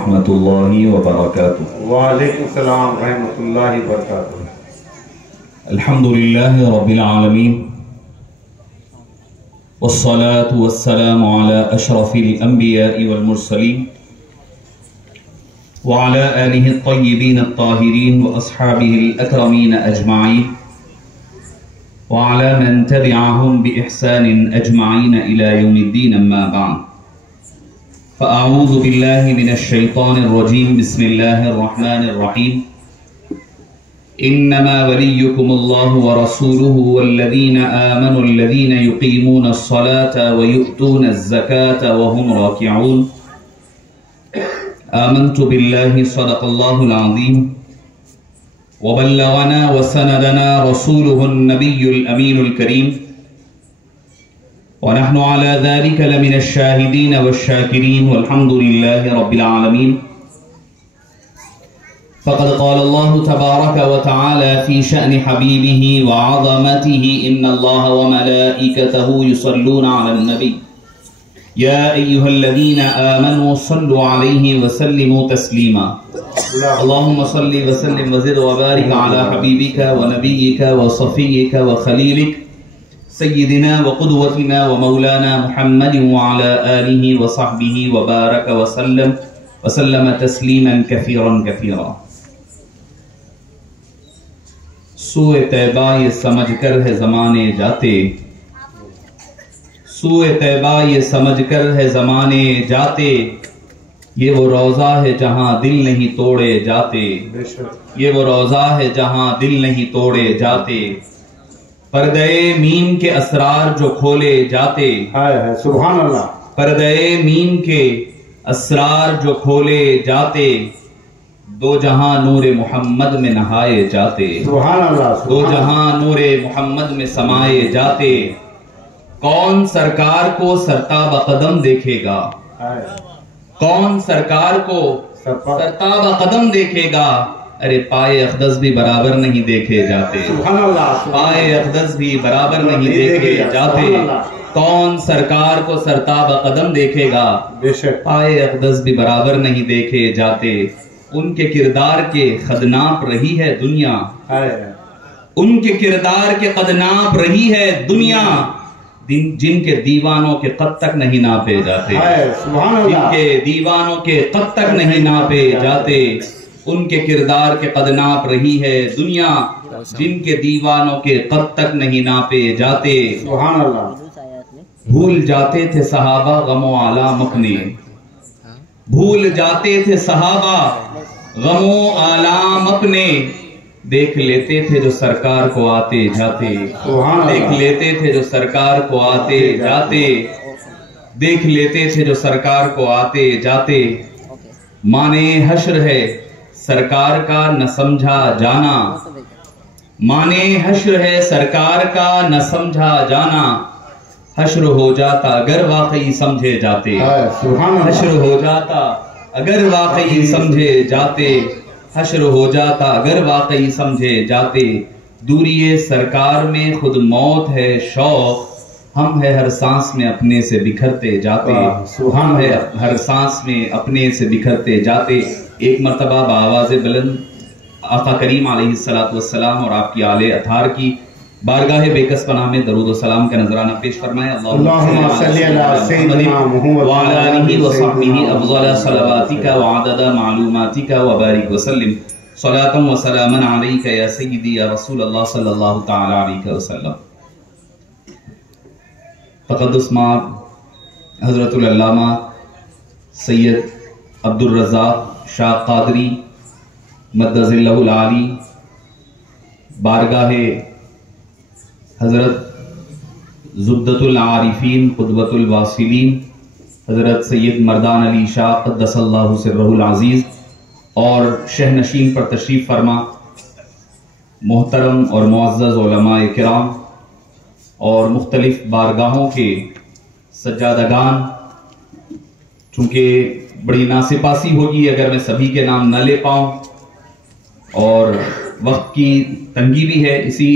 ورحمۃ اللہ وبرکاتہ۔ وعلیکم السلام ورحمۃ اللہ وبرکاتہ۔ الحمد للہ رب العالمین والصلاة والسلام على اشرف الانبیاء والمرسلین وعلى آلہ الطیبین الطاہرین واصحابہ الاکرمین اجمعین وعلى من تبعهم بإحسان اجمعین الى یوم الدین، اما بعد فأعوذ بالله من الشيطان الرجيم، بسم الله الرحمن الرحيم، إنما وليكم الله ورسوله والذين آمنوا الذين يقيمون الصلاة ويؤتون الزكاة وهم راكعون. آمنت بالله صدق الله العظيم وبلغنا وسندنا رسوله النبي الأمين الكريم، ونحن على ذلك لمن الشاهدين والشاكرين والحمد لله رب العالمين. فقد قال الله تبارك وتعالى في شأن حبيبه وعظمته إن الله وملائكته يصلون على النبي يا أيها الذين آمنوا صلوا عليه وسلموا تسليما. اللهم صل وسلم وزد وبارك على حبيبك ونبيك وصفيك وخليلك سيدنا وقدوتنا ومولانا محمد وعلى آله وصحبه وبارك وسلم تسليما كثيرا كثيرا. سوء طیبہ یہ سمجھ کر ہے زمانے جاتے، سوء طیبہ یہ سمجھ کر ہے زمانے جاتے، یہ وہ روضہ ہے جہاں دل نہیں توڑے جاتے، یہ وہ روضہ ہے جہاں دل نہیں توڑے جاتے. پردے میم کے اسرار جو کھولے جاتے، سبحان اللہ، پردے میم کے اسرار جو کھولے جاتے، دو جہاں نور محمد میں نہائے جاتے، سبحان اللہ، دو جہاں نور محمد میں سمائے جاتے. کون سرکار کو سرتاب قدم دیکھے گا، کون سرکار کو سرتاب قدم دیکھے گا. ارے پائے اقدس بھی برابر نہیں دیکھے جاتے، پائے اقدس بھی برابر نہیں دیکھے جاتے. کون سرکار کو سرتاب قدم دیکھے گا، پائے اقدس بھی برابر نہیں دیکھے جاتے. ان کے کردار کے خدناپ رہی ہے دنیا، ان کے کردار کے قدناپ رہی ہے دنیا، جن کے دیوانوں کے قد تک نہیں ناپے جاتے، جن کے دیوانوں کے قد تک نہیں ناپے جاتے. ان کے کردار کے قد ناپ رہی ہے دنیا، جن کے دیوانوں کے قد تک نہیں ناپے جاتے. سبحان اللہ. بھول جاتے تھے صحابہ غم و آلام اپنے، بھول جاتے تھے صحابہ غم و آلام اپنے، دیکھ لیتے تھے جو سرکار کو آتے جاتے، دیکھ لیتے تھے جو سرکار کو آتے جاتے، دیکھ لیتے تھے جو سرکار کو آتے جاتے. مانے حشر ہے سرکار کا نہ سمجھا جانا، مانے حشر ہے سرکار کا نہ سمجھا جانا. حشر ہو جاتا اگر واقعی سمجھے جاتے، حشر ہو جاتا اگر واقعی سمجھے جاتے، حشر ہو جاتا اگر واقعی سمجھے جاتے. دوری سرکار میں خود موت ہے شوق، ہم ہے ہر سانس میں اپنے سے بکھرتے جاتے، ہم ہے ہر سانس میں اپنے سے بکھرتے جاتے. ایک مرتبہ بآواز بلند آقا کریم علیہ السلام اور آپ کی آل اطہار کی بارگاہ بیکس پناہ میں درود و سلام کا نذرانہ پیش فرمائے. اللہم صلی علی سیدنا محمد وعلی آلہ وصحبہ افضل صلواتک وعدد معلوماتک وبارک وسلم صلاۃ و سلاما علیک یا سیدی یا رسول اللہ صلی اللہ تعالی علیہ وسلم. تقدس مآب حضرت العلامہ سید عبد الرزاق شاہ قادری مد ظلہ العالی، بارگاہ حضرت زبدۃ العارفین قدوۃ الواصلین حضرت سید مردان علی شاہ قدس اللہ سرہ العزیز اور شہ نشین پر تشریف فرما محترم اور معزز علماء کرام اور مختلف بارگاہوں کے سجادگان. چونکہ بڑی ناسپاسی ہوگی اگر میں سبھی کے نام نہ لے پاؤں اور وقت کی تنگی بھی ہے، اسی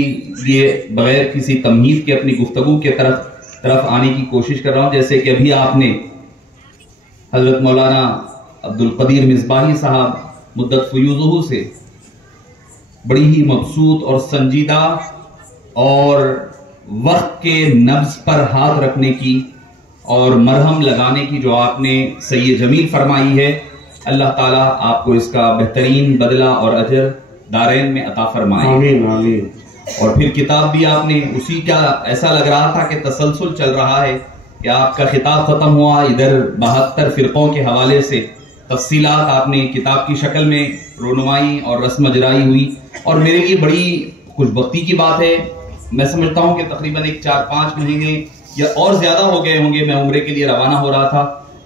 لیے بغیر کسی تمہید کے اپنی گفتگو کے طرف آنے کی کوشش کر رہا ہوں. جیسے کہ ابھی آپ نے حضرت مولانا عبد القدیر مصباحی صاحب مدت فیوزہ سے بڑی ہی مبسوط اور سنجیدہ اور وقت کے نبض پر ہاتھ رکھنے کی اور مرہم لگانے کی جو آپ نے سید جمیل فرمائی ہے، اللہ تعالیٰ آپ کو اس کا بہترین بدلہ اور اجر دارین میں عطا فرمائے. آمین آمین. اور پھر کتاب بھی آپ نے اسی کا، ایسا لگ رہا تھا کہ تسلسل چل رہا ہے کہ آپ کا خطاب ختم ہوا، ادھر 72 فرقوں کے حوالے سے تفصیلات آپ نے کتاب کی شکل میں رونمائی اور رسم اجرائی ہوئی. اور میرے لیے بڑی خوش بختی کی بات ہے، میں سمجھتا ہوں کہ تقریباً 4-5 مہینے یا اور زیادہ ہو گئے ہوں گے، میں عمرے کے لیے روانہ ہو رہا تھا.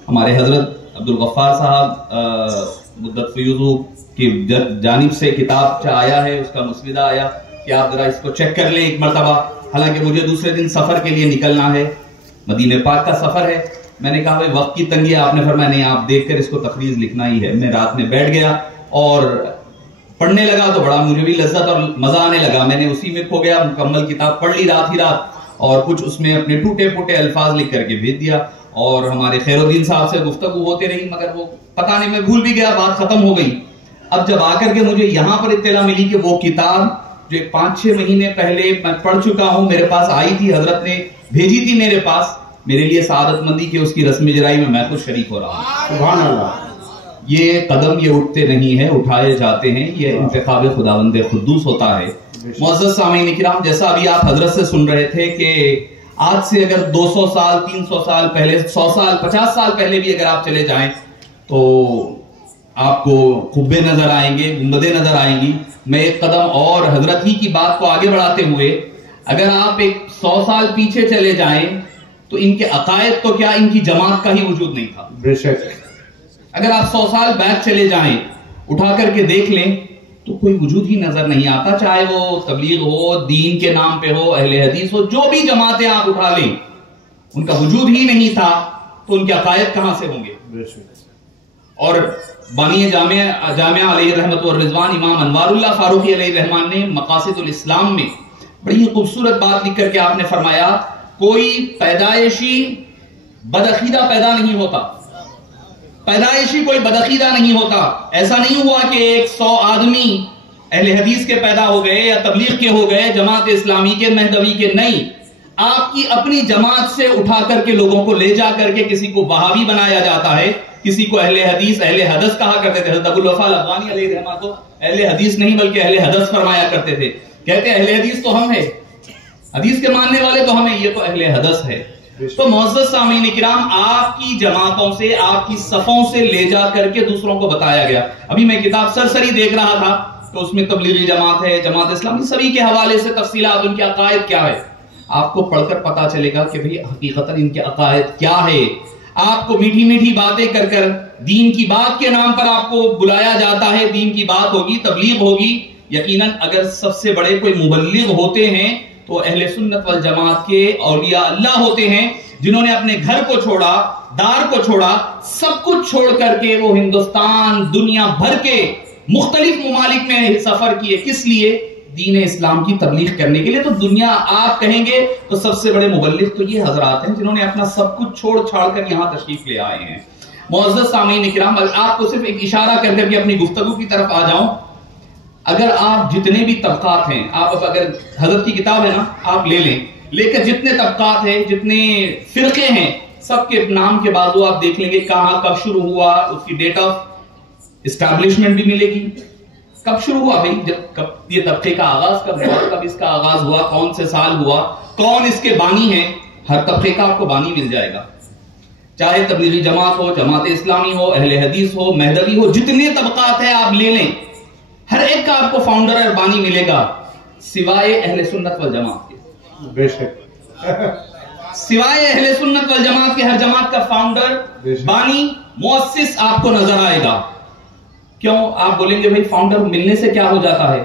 ہمارے حضرت عبد الغفار صاحب مدت فیوزہ کی جانب سے کتاب آیا ہے، اس کا مسودہ آیا کہ آپ ذرا اس کو چیک کر لیں ایک مرتبہ. حالانکہ مجھے دوسرے دن سفر کے لیے نکلنا ہے، مدینہ پاک کا سفر ہے. میں نے کہا بھائی وقت کی تنگی ہے، آپ نے فرمایا نہیں آپ دیکھ کر اس کو تخریج لکھنا ہی ہے. میں رات میں بیٹھ گیا اور پڑھنے لگا تو بڑا مجھے بھی لذت اور مزہ آنے لگا. میں نے اسی میں کھو گیا، مکمل کتاب پڑھ لی رات ہی رات، اور کچھ اس میں اپنے ٹوٹے پھوٹے الفاظ لکھ کر کے بھیج دیا. اور ہمارے خیر الدین صاحب سے گفتگو ہوتے رہی، مگر وہ پتہ نہیں میں بھول بھی گیا، بات ختم ہو گئی. اب جب آ کر کے مجھے یہاں پر اطلاع ملی کہ وہ کتاب جو 5-6 مہینے پہلے میں پڑھ چکا ہوں، میرے پاس آئی تھی، حضرت نے بھیجی تھی میرے پاس، میرے لیے سعادت مندی کہ اس کی رسم اجرائی میں خود شریک ہو رہا ہوں. سبحان اللہ. یہ قدم یہ اٹھتے نہیں ہیں، اٹھائے جاتے ہیں. یہ انتخاب خداوند قدوس ہوتا ہے. معزز سامعین کرام، جیسا ابھی آپ حضرت سے سن رہے تھے کہ آج سے اگر 200 سال 300 سال پہلے، 100 سال 50 سال پہلے بھی اگر آپ چلے جائیں تو آپ کو قبے نظر آئیں گے، گنبدیں نظر آئیں گی. میں ایک قدم اور حضرت ہی کی بات کو آگے بڑھاتے ہوئے اگر آپ 100 سال پیچھے چلے جائیں تو ان کے عقائد تو کیا، ان کی جماعت کا ہی وجود نہیں تھا. بے شک. اگر آپ 100 سال بیک چلے جائیں، اٹھا کر کے دیکھ لیں تو کوئی وجود ہی نظر نہیں آتا. چاہے وہ تبلیغ ہو، دین کے نام پہ ہو، اہل حدیث ہو، جو بھی جماعتیں آپ اٹھا لیں ان کا وجود ہی نہیں تھا. تو ان کے عقائد کہاں سے ہوں گے؟ بے شک. اور بانی جامعہ علیہ رحمت و رضوان امام انوار اللہ فاروقی علیہ رحمان نے مقاصد الاسلام میں بڑی خوبصورت بات لکھ کر کے آپ نے فرمایا کوئی پیدائشی بدعقیدہ پیدا نہیں ہوتا. پیدائشی کوئی بدعقیدہ نہیں ہوتا. ایسا نہیں ہوا کہ 100 آدمی اہل حدیث کے پیدا ہو گئے یا تبلیغ کے ہو گئے، جماعت اسلامی کے، مہدوی کے. نہیں، آپ کی اپنی جماعت سے اٹھا کر کے لوگوں کو لے جا کر کے کسی کو وہابی بنایا جاتا ہے، کسی کو اہل حدیث، اہل حدث کہا کرتے تھے. حضرت ابو الوفا الافغانی علیہ رحمہ کو اہل حدیث نہیں بلکہ اہل حدث فرمایا کرتے تھے. کہتے اہل حدیث تو ہم ہیں، حدیث کے ماننے والے تو ہمیں، یہ تو اہل حدث ہے. تو معزز سامعین کرام، آپ کی جماعتوں سے، آپ کی صفوں سے لے جا کر کے دوسروں کو بتایا گیا. ابھی میں کتاب سرسری دیکھ رہا تھا تو اس میں تبلیغی جماعت ہے، جماعت اسلامی، سبھی کے حوالے سے تفصیلات، ان کے عقائد کیا ہے. آپ کو پڑھ کر پتا چلے گا کہ بھئی حقیقتاً ان کے عقائد کیا ہے. آپ کو میٹھی میٹھی باتیں کر کر دین کی بات کے نام پر آپ کو بلایا جاتا ہے. دین کی بات ہوگی، تبلیغ ہوگی. یقیناً اگر سب سے بڑے کوئی مبلغ ہوتے ہیں تو اہل سنت والجماعت کے اولیاء اللہ ہوتے ہیں، جنہوں نے اپنے گھر کو چھوڑا، دار کو چھوڑا، سب کچھ چھوڑ کر کے وہ ہندوستان، دنیا بھر کے مختلف ممالک میں سفر کیے. کس لیے؟ دین اسلام کی تبلیغ کرنے کے لیے. تو دنیا آپ کہیں گے تو سب سے بڑے مبلغ تو یہ حضرات ہیں جنہوں نے اپنا سب کچھ چھوڑ چھاڑ کر یہاں تشریف لے آئے ہیں. معزز سامعین کرام، آپ کو صرف ایک اشارہ کر کے اپنی گفتگو کی طرف آ جاؤں. اگر آپ جتنے بھی طبقات ہیں، آپ اگر حضرت کی کتاب ہے نا آپ لے لیں، لیکن جتنے طبقات ہیں، جتنے فرقے ہیں، سب کے نام کے بازو آپ دیکھ لیں گے کہاں کب شروع ہوا، اس کی ڈیٹ آف اسٹیبلشمنٹ بھی ملے گی. کب شروع ہوا بھئی، جب کب یہ طبقے کا آغاز کب ہوا، کب اس کا آغاز ہوا، کون سے سال ہوا، کون اس کے بانی ہیں. ہر طبقے کا آپ کو بانی مل جائے گا، چاہے تبلیغی جماعت ہو، جماعت اسلامی ہو، اہل حدیث ہو، مہدوی ہو، جتنے طبقات ہیں آپ لے لیں، ہر ایک کا آپ کو فاؤنڈر اور بانی ملے گا سوائے اہل سنت والجماعت کے. بے شک. سوائے اہل سنت والجماعت کے ہر جماعت کا فاؤنڈر، بانی، مؤسس آپ کو نظر آئے گا. کیوں؟ آپ بولیں گے بھئی فاؤنڈر ملنے سے کیا ہو جاتا ہے؟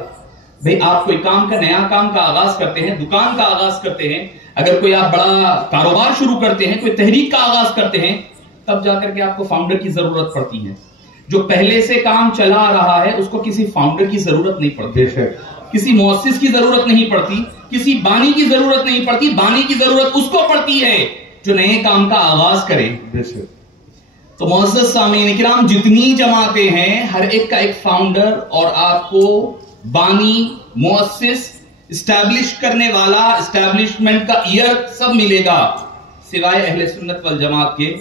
بھئی آپ کوئی کام کا، نیا کام کا آغاز کرتے ہیں، دکان کا آغاز کرتے ہیں، اگر کوئی آپ بڑا کاروبار شروع کرتے ہیں، کوئی تحریک کا آغاز کرتے ہیں، تب جا کر کے آپ کو فاؤنڈر کی ضرورت پڑتی ہے. جو پہلے سے کام چلا رہا ہے اس کو کسی فاؤنڈر کی ضرورت نہیں پڑتی، کسی مؤسس کی ضرورت نہیں پڑتی، کسی بانی کی ضرورت نہیں پڑتی. بانی کی ضرورت اس کو پڑتی ہے جو نئے کام کا آغاز کرے. تو معزز سامعین کرام، جتنی جماعتیں ہیں ہر ایک کا ایک فاؤنڈر اور آپ کو بانی، مؤسس، اسٹیبلش کرنے والا، اسٹیبلشمنٹ کا ایئر سب ملے گا، سوائے اہل سنت والجماعت کے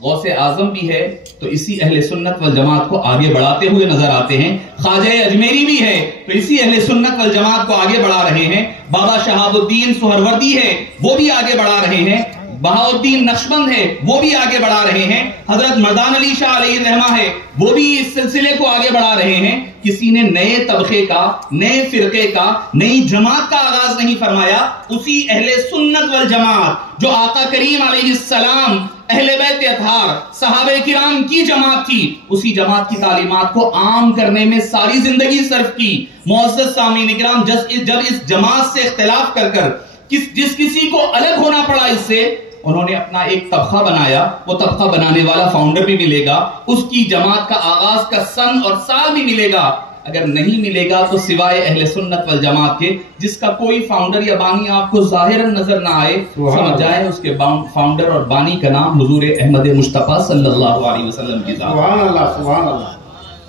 غوث اعظم بھی ہے تو اسی اہل سنت والجماعت کو آگے بڑھاتے ہوئے نظر آتے ہیں، خواجہ اجمیری بھی ہے تو اسی اہل سنت والجماعت کو آگے بڑھا رہے ہیں، بابا شہاب الدین سہروردی ہے وہ بھی آگے بڑھا رہے ہیں، بہاؤالدین نقشبند ہے وہ بھی آگے بڑھا رہے ہیں، حضرت مردان علی شاہ علیہ الرحمہ ہے وہ بھی اس سلسلے کو آگے بڑھا رہے ہیں۔ کسی نے نئے طبقے کا، نئے فرقے کا، نئی جماعت کا آغاز نہیں فرمایا، اسی اہل سنت والجماعت جو آقا کریم علیہ السلام، اہل بیت اطہار، صحابہ کرام کی جماعت تھی، اسی جماعت کی تعلیمات کو عام کرنے میں ساری زندگی صرف کی۔ معزز سامعین کرام، جب اس جماعت سے اختلاف کر جس کسی کو الگ ہونا پڑا اس سے، انہوں نے اپنا ایک طبقہ بنایا، وہ طبقہ بنانے والا فاؤنڈر بھی ملے گا، اس کی جماعت کا آغاز کا سن اور سال بھی ملے گا، اگر نہیں ملے گا تو سوائے اہل سنت والجماعت کے جس کا کوئی فاؤنڈر یا بانی آپ کو ظاہراً نظر نہ آئے، سمجھ جائیں اس کے فاؤنڈر اور بانی کا نام حضور احمد مصطفیٰ صلی اللہ علیہ وسلم کی ذات۔ سبحان اللہ، سبحان اللہ۔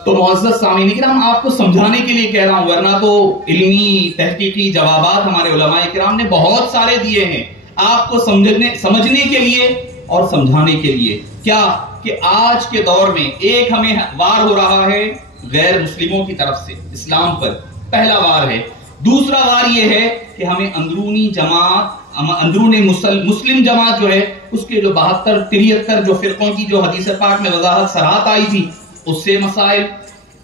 تو معزز سامعین کرام، آپ کو سمجھانے کے لیے کہہ رہا ہوں، ورنہ تو علمی تحقیقی جوابات ہمارے علماء کرام نے بہت سارے دیے ہیں آپ کو سمجھنے کے لیے اور سمجھانے کے لیے۔ کیا کہ آج کے دور میں ایک ہمیں وار ہو رہا ہے غیر مسلموں کی طرف سے اسلام پر، پہلا وار ہے۔ دوسرا وار یہ ہے کہ ہمیں اندرونی جماعت، اندرون مسلم جماعت جو ہے اس کے جو 72 73 جو فرقوں کی جو حدیث پاک میں وضاحت صراحت آئی تھی اس سے مسائل،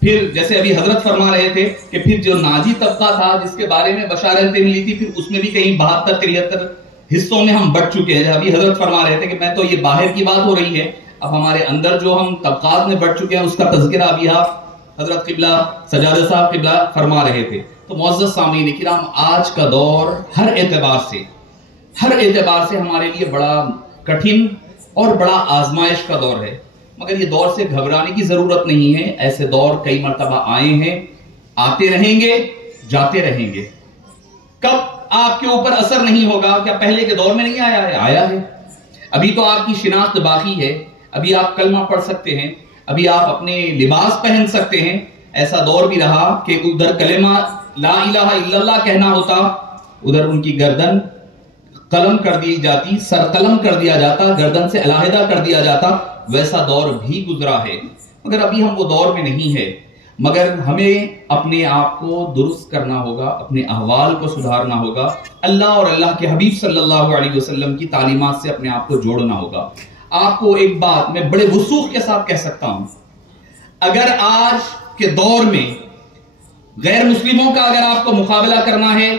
پھر جیسے ابھی حضرت فرما رہے تھے کہ پھر جو ناجی طبقہ تھا جس کے بارے میں بشارتیں ملی تھی، پھر اس میں بھی کہیں 72 73 حصوں میں ہم بٹ چکے ہیں۔ ابھی حضرت فرما رہے تھے کہ میں تو یہ باہر کی بات ہو رہی ہے، اب ہمارے اندر جو ہم طبقات میں بٹ چکے ہیں اس کا تذکرہ ابھی آپ حضرت قبلہ سجادہ صاحب قبلہ فرما رہے تھے۔ تو معزز سامعین کرام، آج کا دور ہر اعتبار سے ہمارے لیے بڑا کٹھن اور بڑا آزمائش کا دور ہے، مگر یہ دور سے گھبرانے کی ضرورت نہیں ہے۔ ایسے دور کئی مرتبہ آئے ہیں، آتے رہیں گے، جاتے رہیں گے۔ کب آپ کے اوپر اثر نہیں ہوگا؟ کیا پہلے کے دور میں نہیں آیا ہے؟ آیا ہے۔ ابھی تو آپ کی شناخت باقی ہے، ابھی آپ کلمہ پڑھ سکتے ہیں، ابھی آپ اپنے لباس پہن سکتے ہیں۔ ایسا دور بھی رہا کہ ادھر کلمہ لا الہ الا اللہ کہنا ہوتا، ادھر ان کی گردن قلم کر دی جاتی، سر قلم کر دیا جاتا، گردن سے علیحدہ کر دیا جاتا، ویسا دور بھی گزرا ہے، مگر ابھی ہم وہ دور میں نہیں ہے۔ مگر ہمیں اپنے آپ کو درست کرنا ہوگا، اپنے احوال کو سدھارنا ہوگا، اللہ اور اللہ کے حبیب صلی اللہ علیہ وسلم کی تعلیمات سے اپنے آپ کو جوڑنا ہوگا۔ آپ کو ایک بات میں بڑے وثوق کے ساتھ کہہ سکتا ہوں، اگر آج کے دور میں غیر مسلموں کا اگر آپ کو مقابلہ کرنا ہے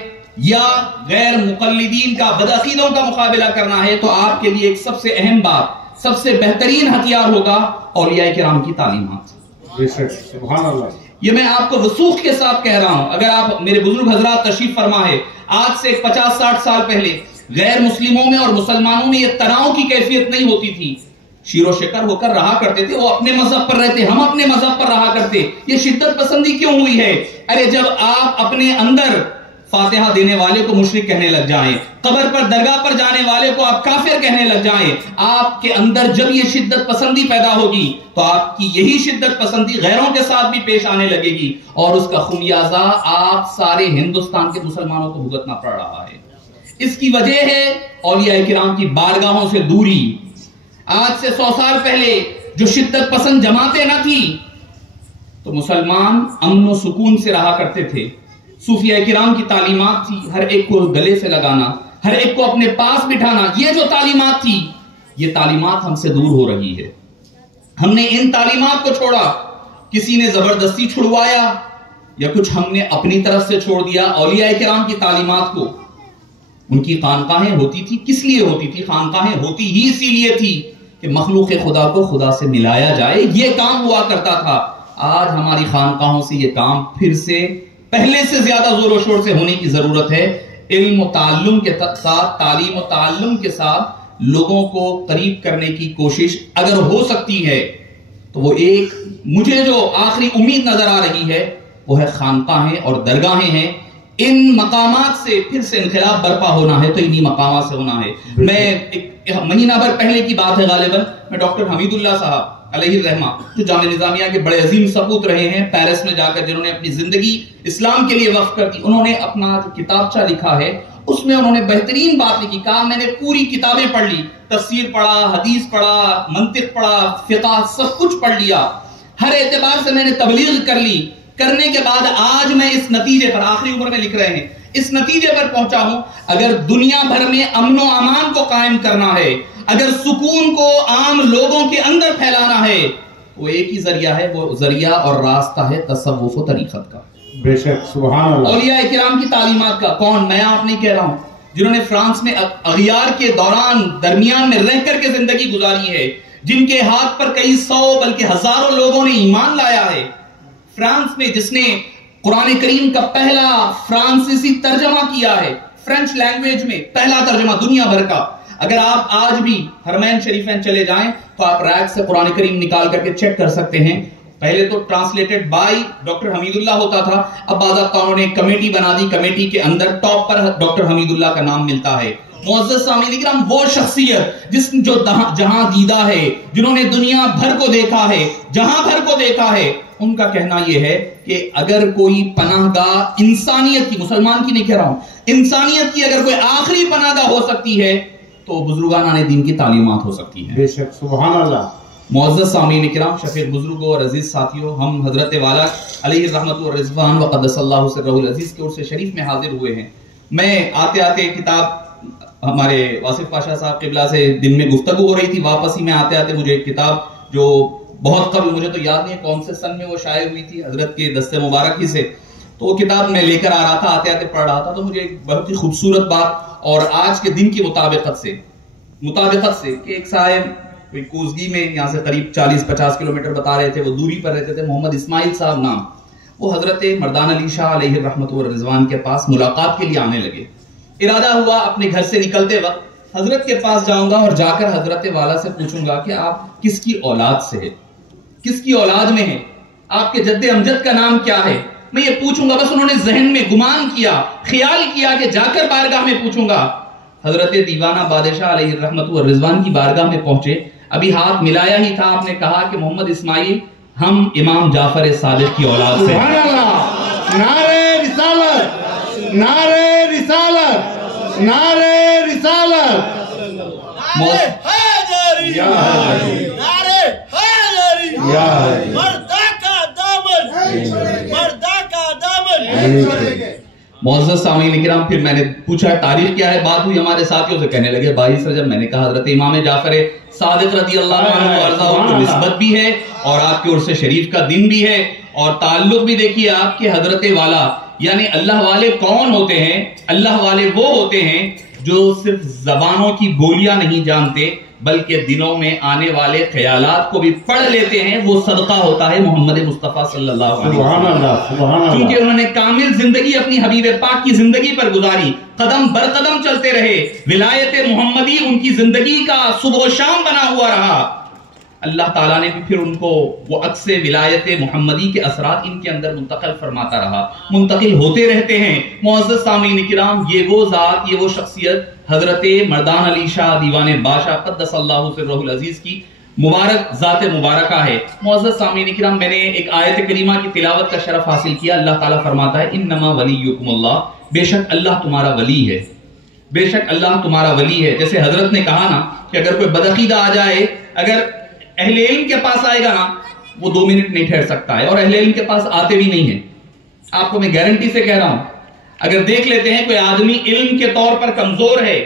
یا غیر مقلدین کا، بدعقیدوں کا مقابلہ کرنا ہے، تو آپ کے لیے ایک سب سے اہم بات، سب سے بہترین ہتھیار ہوگا اولیاء کرام کی تعلیمات۔ سبحان اللہ۔ یہ میں آپ کو وثوق کے ساتھ کہہ رہا ہوں۔ اگر آپ میرے بزرگ حضرات تشریف فرما ہے، آج سے 50-60 سال پہلے غیر مسلموں میں اور مسلمانوں میں یہ تناؤ کی کیفیت نہیں ہوتی تھی، شیر و شکر ہو کر رہا کرتے تھے، وہ اپنے مذہب پر رہتے، ہم اپنے مذہب پر رہا کرتے۔ یہ شدت پسندی کیوں ہوئی ہے؟ ارے جب آپ اپنے اندر فاتحہ دینے والے کو مشرک کہنے لگ جائیں، قبر پر درگاہ پر جانے والے کو آپ کافر کہنے لگ جائیں، آپ کے اندر جب یہ شدت پسندی پیدا ہوگی تو آپ کی یہی شدت پسندی غیروں کے ساتھ بھی پیش آنے لگے گی، اور اس کا خمیازہ آپ سارے ہندوستان کے مسلمانوں کو بھگتنا پڑ رہا ہے۔ اس کی وجہ ہے اولیاء کرام کی بارگاہوں سے دوری۔ آج سے 100 سال پہلے جو شدت پسند جماعتیں نہ تھی تو مسلمان امن و سکون سے رہا کرتے تھے، صوفیاء کرام کی تعلیمات تھی، ہر ایک کو گلے سے لگانا، ہر ایک کو اپنے پاس بٹھانا، یہ جو تعلیمات تھی، یہ تعلیمات ہم سے دور ہو رہی ہے۔ ہم نے ان تعلیمات کو چھوڑا، کسی نے زبردستی چھڑوایا یا کچھ ہم نے اپنی طرف سے چھوڑ دیا۔ اولیاء کرام کی تعلیمات کو، ان کی خانقاہیں ہوتی تھی، کس لیے ہوتی تھی؟ خانقاہیں ہوتی ہی اسی لیے تھی کہ مخلوق خدا کو خدا سے ملایا جائے، یہ کام ہوا کرتا تھا۔ آج ہماری خانقاہوں سے یہ کام پھر سے پہلے سے زیادہ زور و شور سے ہونے کی ضرورت ہے۔ علم و تعلم کے ساتھ، تعلیم و تعلم کے ساتھ لوگوں کو قریب کرنے کی کوشش اگر ہو سکتی ہے تو وہ ایک مجھے جو آخری امید نظر آ رہی ہے وہ ہے خانقاہیں اور درگاہیں ہیں۔ ان مقامات سے پھر سے انقلاب برپا ہونا ہے تو انہی مقامات سے ہونا ہے. میں ایک مہینہ بھر پہلے کی بات ہے غالباً، میں ڈاکٹر حمید اللہ صاحب علیہ الرحمہ جو جامعہ نظامیہ کے بڑے عظیم سپوت رہے ہیں پیرس میں جا کر، جنہوں نے اپنی زندگی اسلام کے لیے وقف کر دی، انہوں نے اپنا جو کتابچہ لکھا ہے اس میں انہوں نے بہترین بات لکھی. کہا میں نے پوری کتابیں پڑھ لی، تفسیر پڑھا، حدیث پڑھا، منطق پڑھا، فقہ، سب کچھ پڑھ لیا، ہر اعتبار سے میں نے تبلیغ کر لی. کرنے کے بعد آج میں اس نتیجے پر، آخری عمر میں لکھ رہے ہیں، اس نتیجے پر پہنچا ہوں اگر دنیا بھر میں امن و امان کو قائم کرنا ہے، اگر سکون کو عام لوگوں کے اندر پھیلانا ہے، وہ ایک ہی ذریعہ ہے، وہ ذریعہ اور راستہ ہے تصوف و طریقت کا. بے شک، سبحان اللہ. اولیاء کرام کی تعلیمات کا. کون؟ میں آپ نہیں کہہ رہا ہوں، جنہوں نے فرانس میں اغیار کے دوران درمیان میں رہ کر کے زندگی گزاری ہے، جن کے ہاتھ پر کئی سو بلکہ ہزاروں لوگوں نے ایمان لایا ہے. فرانس میں جس نے قرآن کریم کا پہلا فرانسیسی ترجمہ کیا ہے، فرینچ لینگویج میں پہلا ترجمہ دنیا بھر کا. اگر آپ آج بھی حرمین شریفین چلے جائیں تو آپ ریک سے قرآن کریم نکال کر کے چیک کر سکتے ہیں. پہلے تو ٹرانسلیٹڈ بائی ڈاکٹر حمید اللہ ہوتا تھا، اب بعض انہوں نے کمیٹی بنا دی، کمیٹی کے اندر ٹاپ پر ڈاکٹر حمید اللہ کا نام ملتا ہے. معزز سامعین کرام، وہ شخصیت جو جہاں دیدہ ہے، جنہوں نے دنیا بھر کو دیکھا ہے، جہاں بھر کو دیکھا ہے، ان کا کہنا یہ ہے کہ اگر کوئی پناہ گاہ انسانیت کی، مسلمان کی نہیں کہہ رہا ہوں، انسانیت کی اگر کوئی آخری پناہ گاہ ہو سکتی ہے تو بزرگان دین کی تعلیمات ہو سکتی ہیں. بے شک، سبحان اللہ. معزز سامعین کرام، شفیق بزرگوں اور عزیز ساتھیوں، ہم حضرت والا علیہ الرحمت والرضوان وقدس اللہ سرہ العزیز کے عرص شریف میں حاضر ہوئے ہیں. میں آتے آتے کتاب، ہمارے واصف پاشا صاحب قبلہ سے دن میں گفتگو ہو رہی تھی، واپس ہی میں آتے آتے مجھے ایک کتاب جو بہت قبل، مجھے تو یاد نہیں کون سے سن میں وہ شائع ہوئی تھی، حضرت کے دست مبارک ہی سے، تو وہ کتاب میں لے کر آ رہا تھا، آتے آتے پڑھ رہا تھا تو مجھے ایک بہت ہی خوبصورت بات اور آج کے دن کی مطابقت سے کہ ایک صاحب کوئی کوزگی میں یہاں سے قریب 40-50 کلومیٹر بتا رہے تھے، وہ دوری پر رہتے تھے، محمد اسماعیل صاحب نام، وہ حضرت مردان علی شاہ علیہ الرحمت والرضوان کے پاس ملاقات کے لیے آنے لگے. ارادہ ہوا اپنے گھر سے نکلتے وقت حضرت کے پاس جاؤں گا اور جا کر حضرت والا سے پوچھوں گا کہ آپ کس کی اولاد سے ہے، کس کی اولاد میں ہے، آپ کے جد امجد کا نام کیا ہے، میں یہ پوچھوں گا. بس انہوں نے ذہن میں گمان کیا، خیال کیا کہ جا کر بارگاہ میں پوچھوں گا. حضرت دیوانہ بادشاہ علیہ الرحمت والرضوان کی بارگاہ میں پہنچے، ابھی ہاتھ ملایا ہی تھا، آپ نے کہا کہ محمد اسماعیل، ہم امام جعفر صادق کی اولاد سے. سبحان اللہ. نعرہ رسالت، نعرہ رسالت، نعرہ رسالت. یا نعرہ حیدری، یا حیدری. مردہ کا دامن، مردہ کا دامن. معزز سامعین کرام، پھر میں نے پوچھا تاریخ کیا ہے، بات ہوئی ہمارے ساتھیوں سے، کہنے لگے 22 رجب. میں نے کہا حضرت امام جعفر صادق رضی اللہ عنہ وارضاہ کی نسبت بھی ہے اور آپ کے عرص شریف کا دن بھی ہے اور تعلق بھی. دیکھیے آپ کے حضرت والا، یعنی اللہ والے کون ہوتے ہیں؟ اللہ والے وہ ہوتے ہیں جو صرف زبانوں کی بولیاں نہیں جانتے بلکہ دلوں میں آنے والے خیالات کو بھی پڑھ لیتے ہیں. وہ صدقہ ہوتا ہے محمد مصطفیٰ صلی اللہ علیہ سبحان وسلم، اللہ، سبحان اللہ. کیونکہ انہوں نے کامل زندگی اپنی حبیب پاک کی زندگی پر گزاری، قدم بر قدم چلتے رہے، ولایت محمدی ان کی زندگی کا صبح و شام بنا ہوا رہا. اللہ تعالیٰ نے بھی پھر ان کو وہ عکس ولایت محمدی کے اثرات ان کے اندر منتقل فرماتا رہا، منتقل ہوتے رہتے ہیں. معزز سامعین کرام، یہ وہ ذات، یہ وہ شخصیت حضرت مردان علی شاہ دیوان بادشاہ قدس اللہ سرہ العزیز کی مبارک ذات مبارکہ ہے. معزز سامعین کرام، میں نے ایک آیت کریمہ کی تلاوت کا شرف حاصل کیا. اللہ تعالیٰ فرماتا ہے انما ولیکم اللہ، بے شک اللہ تمہارا ولی ہے، بے شک اللہ تمہارا ولی ہے. جیسے حضرت نے کہا نا کہ اگر کوئی بدعقیدہ آ جائے، اگر اہل علم کے پاس آئے گا نا، وہ 2 منٹ نہیں ٹھہر سکتا ہے، اور اہل علم کے پاس آتے بھی نہیں ہیں. آپ کو میں گارنٹی سے کہہ رہا ہوں، اگر دیکھ لیتے ہیں کوئی آدمی علم کے طور پر کمزور ہے،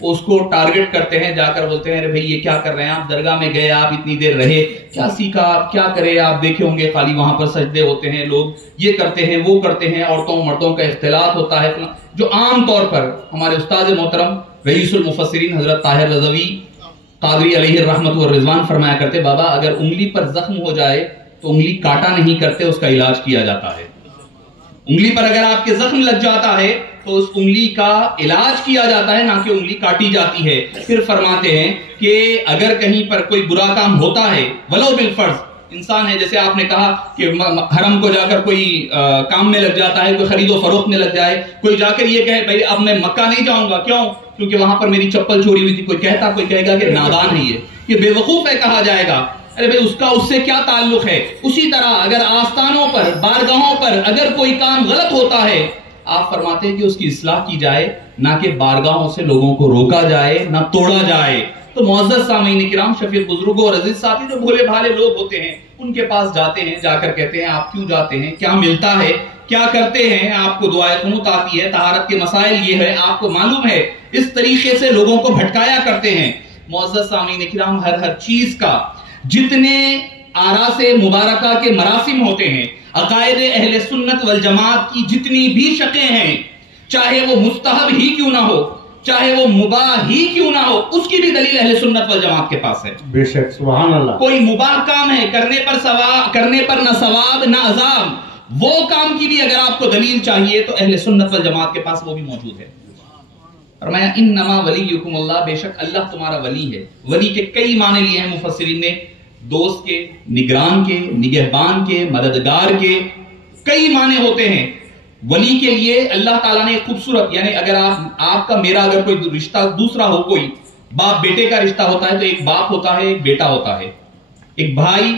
وہ اس کو ٹارگٹ کرتے ہیں، جا کر بولتے ہیں ارے بھائی یہ کیا کر رہے ہیں آپ، درگاہ میں گئے آپ اتنی دیر رہے، کیا سیکھا آپ، کیا کرے آپ، دیکھے ہوں گے خالی وہاں پر سجدے ہوتے ہیں، لوگ یہ کرتے ہیں وہ کرتے ہیں، عورتوں مردوں کا اختلاط ہوتا ہے. جو عام طور پر ہمارے استاد محترم رئیس المفسرین حضرت طاہر رضوی قادری علیہ الرحمت والرضوان فرمایا کرتے، بابا اگر انگلی پر زخم ہو جائے تو انگلی کاٹا نہیں کرتے، اس کا علاج کیا جاتا ہے. انگلی پر اگر آپ کے زخم لگ جاتا ہے تو اس انگلی کا علاج کیا جاتا ہے، نہ کہ انگلی کاٹی جاتی ہے. پھر فرماتے ہیں کہ اگر کہیں پر کوئی برا کام ہوتا ہے ولو بالفرض، انسان ہے، جیسے آپ نے کہا کہ حرم کو جا کر کوئی کام میں لگ جاتا ہے، کوئی خرید و فروخت میں لگ جائے، کوئی جا کر یہ کہے بھائی اب میں مکہ نہیں جاؤں گا، کیوں؟ کیونکہ وہاں پر میری چپل چوری ہوئی تھی، کوئی کہے گا کہ نادان ہے، یہ بے وقوف ہے کہا جائے گا، ارے بھائی اس سے کیا تعلق ہے؟ اسی طرح اگر آستانوں پر، بارگاہوں پر اگر کوئی کام غلط ہوتا ہے، آپ فرماتے ہیں کہ اس کی اصلاح کی جائے، نہ کہ بارگاہوں سے لوگوں کو روکا جائے، نہ توڑا جائے۔ تو معزز سامعین کرام، شفیق بزرگوں اور عزیز ساتھی جو بھولے بھالے لوگ ہوتے ہیں، ان کے پاس جاتے ہیں، جا کر کہتے ہیں آپ کیوں جاتے ہیں، کیا ملتا ہے، کیا کرتے ہیں، آپ کو دعائے قنوت آتی ہے، طہارت کے مسائل یہ ہے، آپ کو معلوم ہے، اس طریقے سے لوگوں کو بھٹکایا کرتے ہیں۔ معزز سامعین کرام، ہر چیز کا جتنے آراس مبارکہ کے مراسم ہوتے ہیں، عقائد اہل سنت والجماعت کی جتنی بھی شقیں ہیں، چاہے وہ مستحب ہی کیوں نہ ہو، چاہے وہ مباح ہی کیوں نہ ہو، اس کی بھی دلیل اہل سنت والجماعت کے پاس ہے۔ بے شک، سبحان اللہ۔ کوئی مباح کام ہے، کرنے پر نہ ثواب نہ عذاب، وہ کام کی بھی اگر آپ کو دلیل چاہیے تو اہل سنت والجماعت کے پاس وہ بھی موجود ہے۔ فرمایا انما ولیکم اللہ، بے شک اللہ تمہارا ولی ہے۔ ولی کے کئی معنی لیے ہیں مفسرین نے، دوست کے، نگران کے، نگہبان کے، مددگار کے، کئی معنی ہوتے ہیں۔ ولی کے لیے اللہ تعالیٰ نے ایک خوبصورت، یعنی اگر آپ کا میرا اگر کوئی رشتہ دوسرا ہو، کوئی باپ بیٹے کا رشتہ ہوتا ہے تو ایک باپ ہوتا ہے، ایک بیٹا ہوتا ہے، ایک بھائی،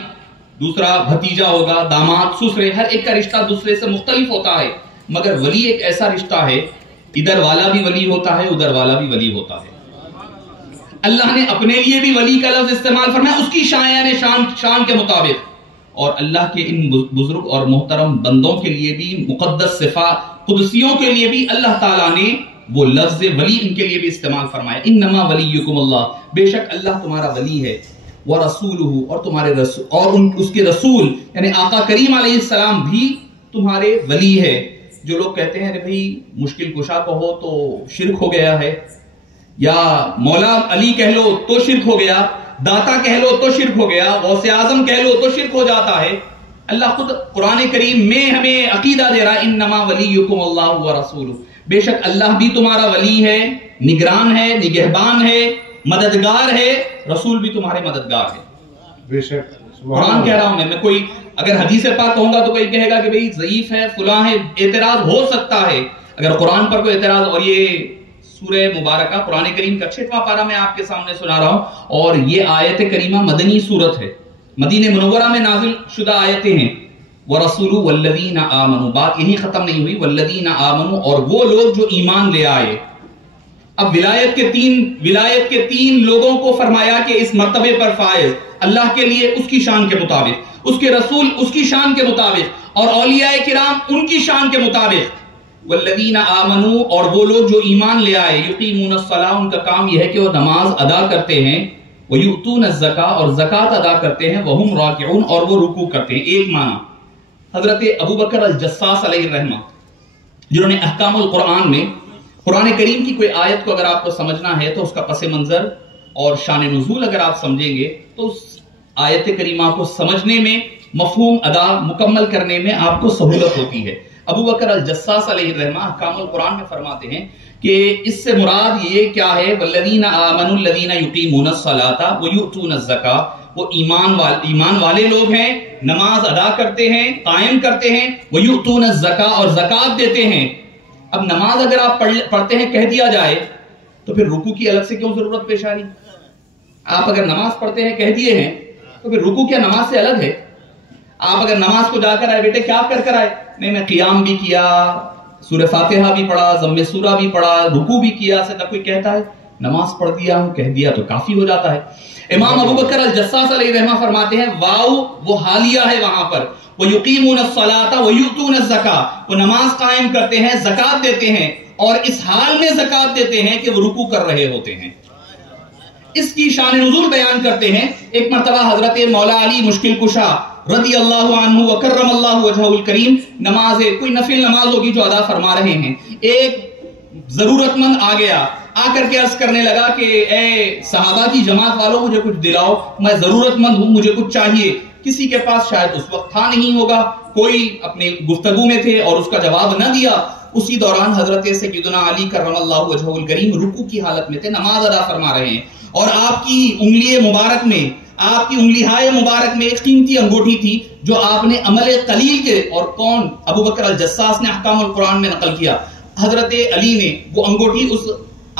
دوسرا بھتیجا ہوگا، داماد، سسرے، ہر ایک کا رشتہ دوسرے سے مختلف ہوتا ہے، مگر ولی ایک ایسا رشتہ ہے، ادھر والا بھی ولی ہوتا ہے، ادھر والا بھی ولی ہوتا ہے۔ اللہ نے اپنے لیے بھی ولی کا لفظ استعمال فرمایا اس کی شان کے مطابق، اور اللہ کے ان بزرگ اور محترم بندوں کے لیے بھی، مقدس صفات قدسیوں کے لیے بھی اللہ تعالیٰ نے وہ لفظ ولی ان کے لیے بھی استعمال فرمایا۔ انما ولیکم اللہ، بے شک اللہ تمہارا ولی ہے، ورسولہ، اور تمہارے رسول، اور اس کے رسول یعنی آقا کریم علیہ السلام بھی تمہارے ولی ہے۔ جو لوگ کہتے ہیں بھئی مشکل کشا کہو تو شرک ہو گیا ہے، یا مولا علی کہہ لو تو شرک ہو گیا، داتا کہہ لو تو شرک ہو گیا، غوث اعظم کہہ لو تو شرک ہو جاتا ہے۔ اللہ خود قرآن کریم میں ہمیں عقیدہ دے رہا ہے، انما ولیکم اللہ ورسولہ، بے شک اللہ بھی تمہارا ولی ہے، نگران ہے، نگہبان ہے، مددگار ہے، رسول بھی تمہارے مددگار ہے۔ بے شک، قرآن کہہ رہا ہوں میں کوئی اگر حدیث پاک کہوں گا تو کوئی کہے گا کہ بھئی ضعیف ہے، فلاں ہے، اعتراض ہو سکتا ہے اگر قرآن پر کوئی اعتراض۔ اور یہ سورہ مبارکہ قرآن کریم کا 6واں پارہ میں آپ کے سامنے سنا رہا ہوں، اور یہ آیت کریمہ مدنی سورت ہے، مدینہ منورہ میں نازل شدہ آیتیں ہیں۔ وَرَسُولُ وَالَّذِينَ آمَنُوا، بات یہی ختم نہیں ہوئی، وَالَّذِينَ آمَنُوا، اور وہ لوگ جو ایمان لے آئے۔ اب ولایت کے تین لوگوں کو فرمایا کہ اس مرتبے پر فائز، اللہ کے لیے اس کی شان کے مطابق، اس کے رسول اس کی شان کے مطابق، اور اولیاء کرام ان کی شان کے مطابق۔ والذین آمنوا، اور وہ لوگ جو ایمان لے آئے، یقیمون الصلاۃ، ان کا کام یہ ہے کہ وہ نماز ادا کرتے ہیں، ویؤتون الزکاۃ، اور زکوٰۃ ادا کرتے ہیں، وہم راکعون، اور وہ رکوع کرتے ہیں۔ ایک معنی حضرت ابو بکر الجساس علیہ الرحمہ، جنہوں نے احکام القرآن میں قرآن کریم کی کوئی آیت کو اگر آپ کو سمجھنا ہے تو اس کا پس منظر اور شان نزول اگر آپ سمجھیں گے تو اس آیت کریمہ کو سمجھنے میں، مفہوم ادا مکمل کرنے میں آپ کو سہولت ہوتی ہے۔ ابو بکر الجساس علیہ الرحمہ احکام القرآن میں فرماتے ہیں کہ اس سے مراد یہ کیا ہے، والذین آمنوا الذین یقیمون الصلاۃ ویؤتون الزکاۃ، وہ ایمان والے لوگ ہیں، نماز ادا کرتے ہیں، قائم کرتے ہیں، ویؤتون الزکاۃ، اور زکوٰۃ دیتے ہیں۔ اب نماز اگر آپ پڑھتے ہیں کہہ دیا جائے تو پھر رکوع کی الگ سے کیوں ضرورت پیش آ رہی؟ آپ اگر نماز پڑھتے ہیں کہہ دیے ہیں تو پھر رکوع کیا نماز سے الگ ہے؟ آپ اگر نماز کو جا کر آئے، بیٹے کیا کر آئے؟ نہیں، میں قیام بھی کیا، سورہ فاتحہ بھی پڑھا، ضم سورہ بھی پڑھا، رکوع بھی کیا، سے کوئی کہتا ہے نماز پڑھ دیا ہوں، کہہ دیا تو کافی ہو جاتا ہے۔ امام ابو بکر الجساس علیہ الرحمہ فرماتے ہیں واو وہ حالیہ ہے وہاں پر، وَيُقِيمُونَ الصَّلَاةَ وَيُؤْتُونَ الزَّكَاةَ، وہ نماز قائم کرتے ہیں، زکوٰۃ دیتے ہیں، اور اس حال میں زکوٰۃ دیتے ہیں کہ وہ رکوع کر رہے ہوتے ہیں۔ اس کی شان نزول بیان کرتے ہیں۔ ایک مرتبہ حضرت مولا علی مشکل کشا رضی اللہ عنہ وکرم اللہ وجہہ الکریم، نماز کوئی نفل نماز ہوگی جو ادا فرما رہے ہیں، ایک ضرورت مند آ گیا، آ کر کے عرض کرنے لگا کہ اے صحابہ کی جماعت والوں مجھے کچھ دلاؤ، میں ضرورت مند ہوں، مجھے کچھ چاہیے۔ کسی کے پاس شاید اس وقت تھا نہیں ہوگا، کوئی اپنے گفتگو میں تھے اور اس کا جواب نہ دیا۔ اسی دوران حضرت سیدنا علی کرم اللہ وجہہ الکریم رکوع کی حالت میں تھے، نماز ادا فرما رہے ہیں، اور آپ کی انگلی مبارک میں آپ کی انگلیہائے مبارک میں ایک قیمتی انگوٹھی تھی جو آپ نے عمل قلیل کے، اور کون؟ ابو بکر الجساس نے احکام القرآن میں نقل کیا، حضرت علی نے وہ انگوٹھی اس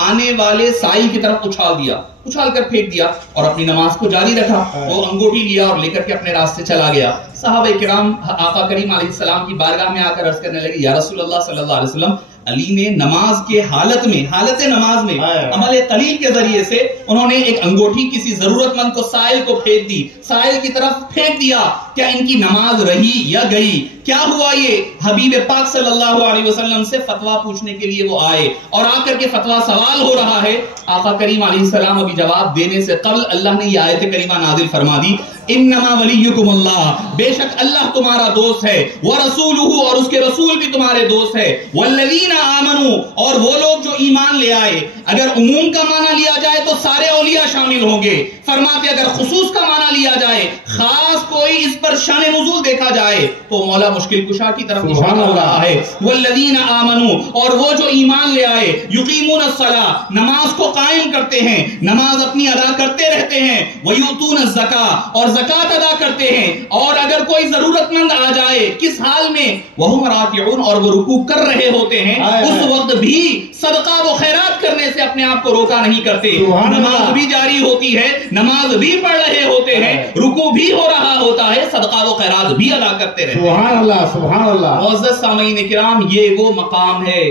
آنے والے سائل کی طرف اچھال کر پھینک دیا اور اپنی نماز کو جاری رکھا. وہ انگوٹھی لیا اور لے کر کے اپنے راستے چلا گیا. صحابہ کرام آقا کریم علیہ السلام کی بارگاہ میں آ کر عرض کرنے لگے، یا رسول اللہ صلی اللہ علیہ وسلم، علی نے نماز کے حالت نماز میں عمل قلیل کے ذریعے سے انہوں نے ایک انگوٹھی کسی ضرورت مند کو سائل کو پھینک دی، سائل کی طرف پھینک دیا. کیا ان کی نماز رہی یا گئی؟ کیا ہوا؟ یہ حبیب پاک صلی اللہ علیہ وسلم سے فتویٰ پوچھنے کے لیے وہ آئے اور آ کر کے فتویٰ سوال ہو رہا ہے. آقا کریم علیہ السلام ابھی جواب دینے سے قبل اللہ نے یہ آیت کریمہ نازل فرما دی، انما ولیکم اللہ، بے شک اللہ تمہارا دوست ہے، ورسولہ، اور اس کے رسول بھی تمہارے دوست ہے، والذین آمنوا، اور وہ لوگ جو ایمان لے آئے. اگر عموم کا معنی لیا جائے تو سارے اولیاء شامل ہوں گے. فرماتے اگر خصوص کا معنی لیا جائے، خاص کوئی اس پر شان نزول دیکھا جائے، تو مولا مشکل کشا کی طرف اشارہ ہو رہا ہے. والذین آمنوا، اور وہ جو ایمان لے آئے، یقیمون الصلاۃ، نماز کو قائم کرتے ہیں، نماز اپنی ادا کرتے رہتے ہیں، ویؤتون الزکاۃ، اور زکات ادا کرتے ہیں. اور اگر کوئی ضرورت مند آ جائے، کس حال میں؟ وہم راکعون، اور وہ رکوع کر رہے ہوتے ہیں، اس وقت بھی صدقہ و خیرات کرنے سے اپنے آپ کو روکا نہیں کرتے. نماز بھی جاری ہوتی ہے، نماز بھی پڑھ رہے ہوتے ہیں، رکوع بھی ہو رہا ہوتا ہے، صدقہ و خیرات بھی ادا کرتے رہتے ہیں. سبحان اللہ، سبحان اللہ. معزز سامعین کرام، یہ وہ مقام ہے.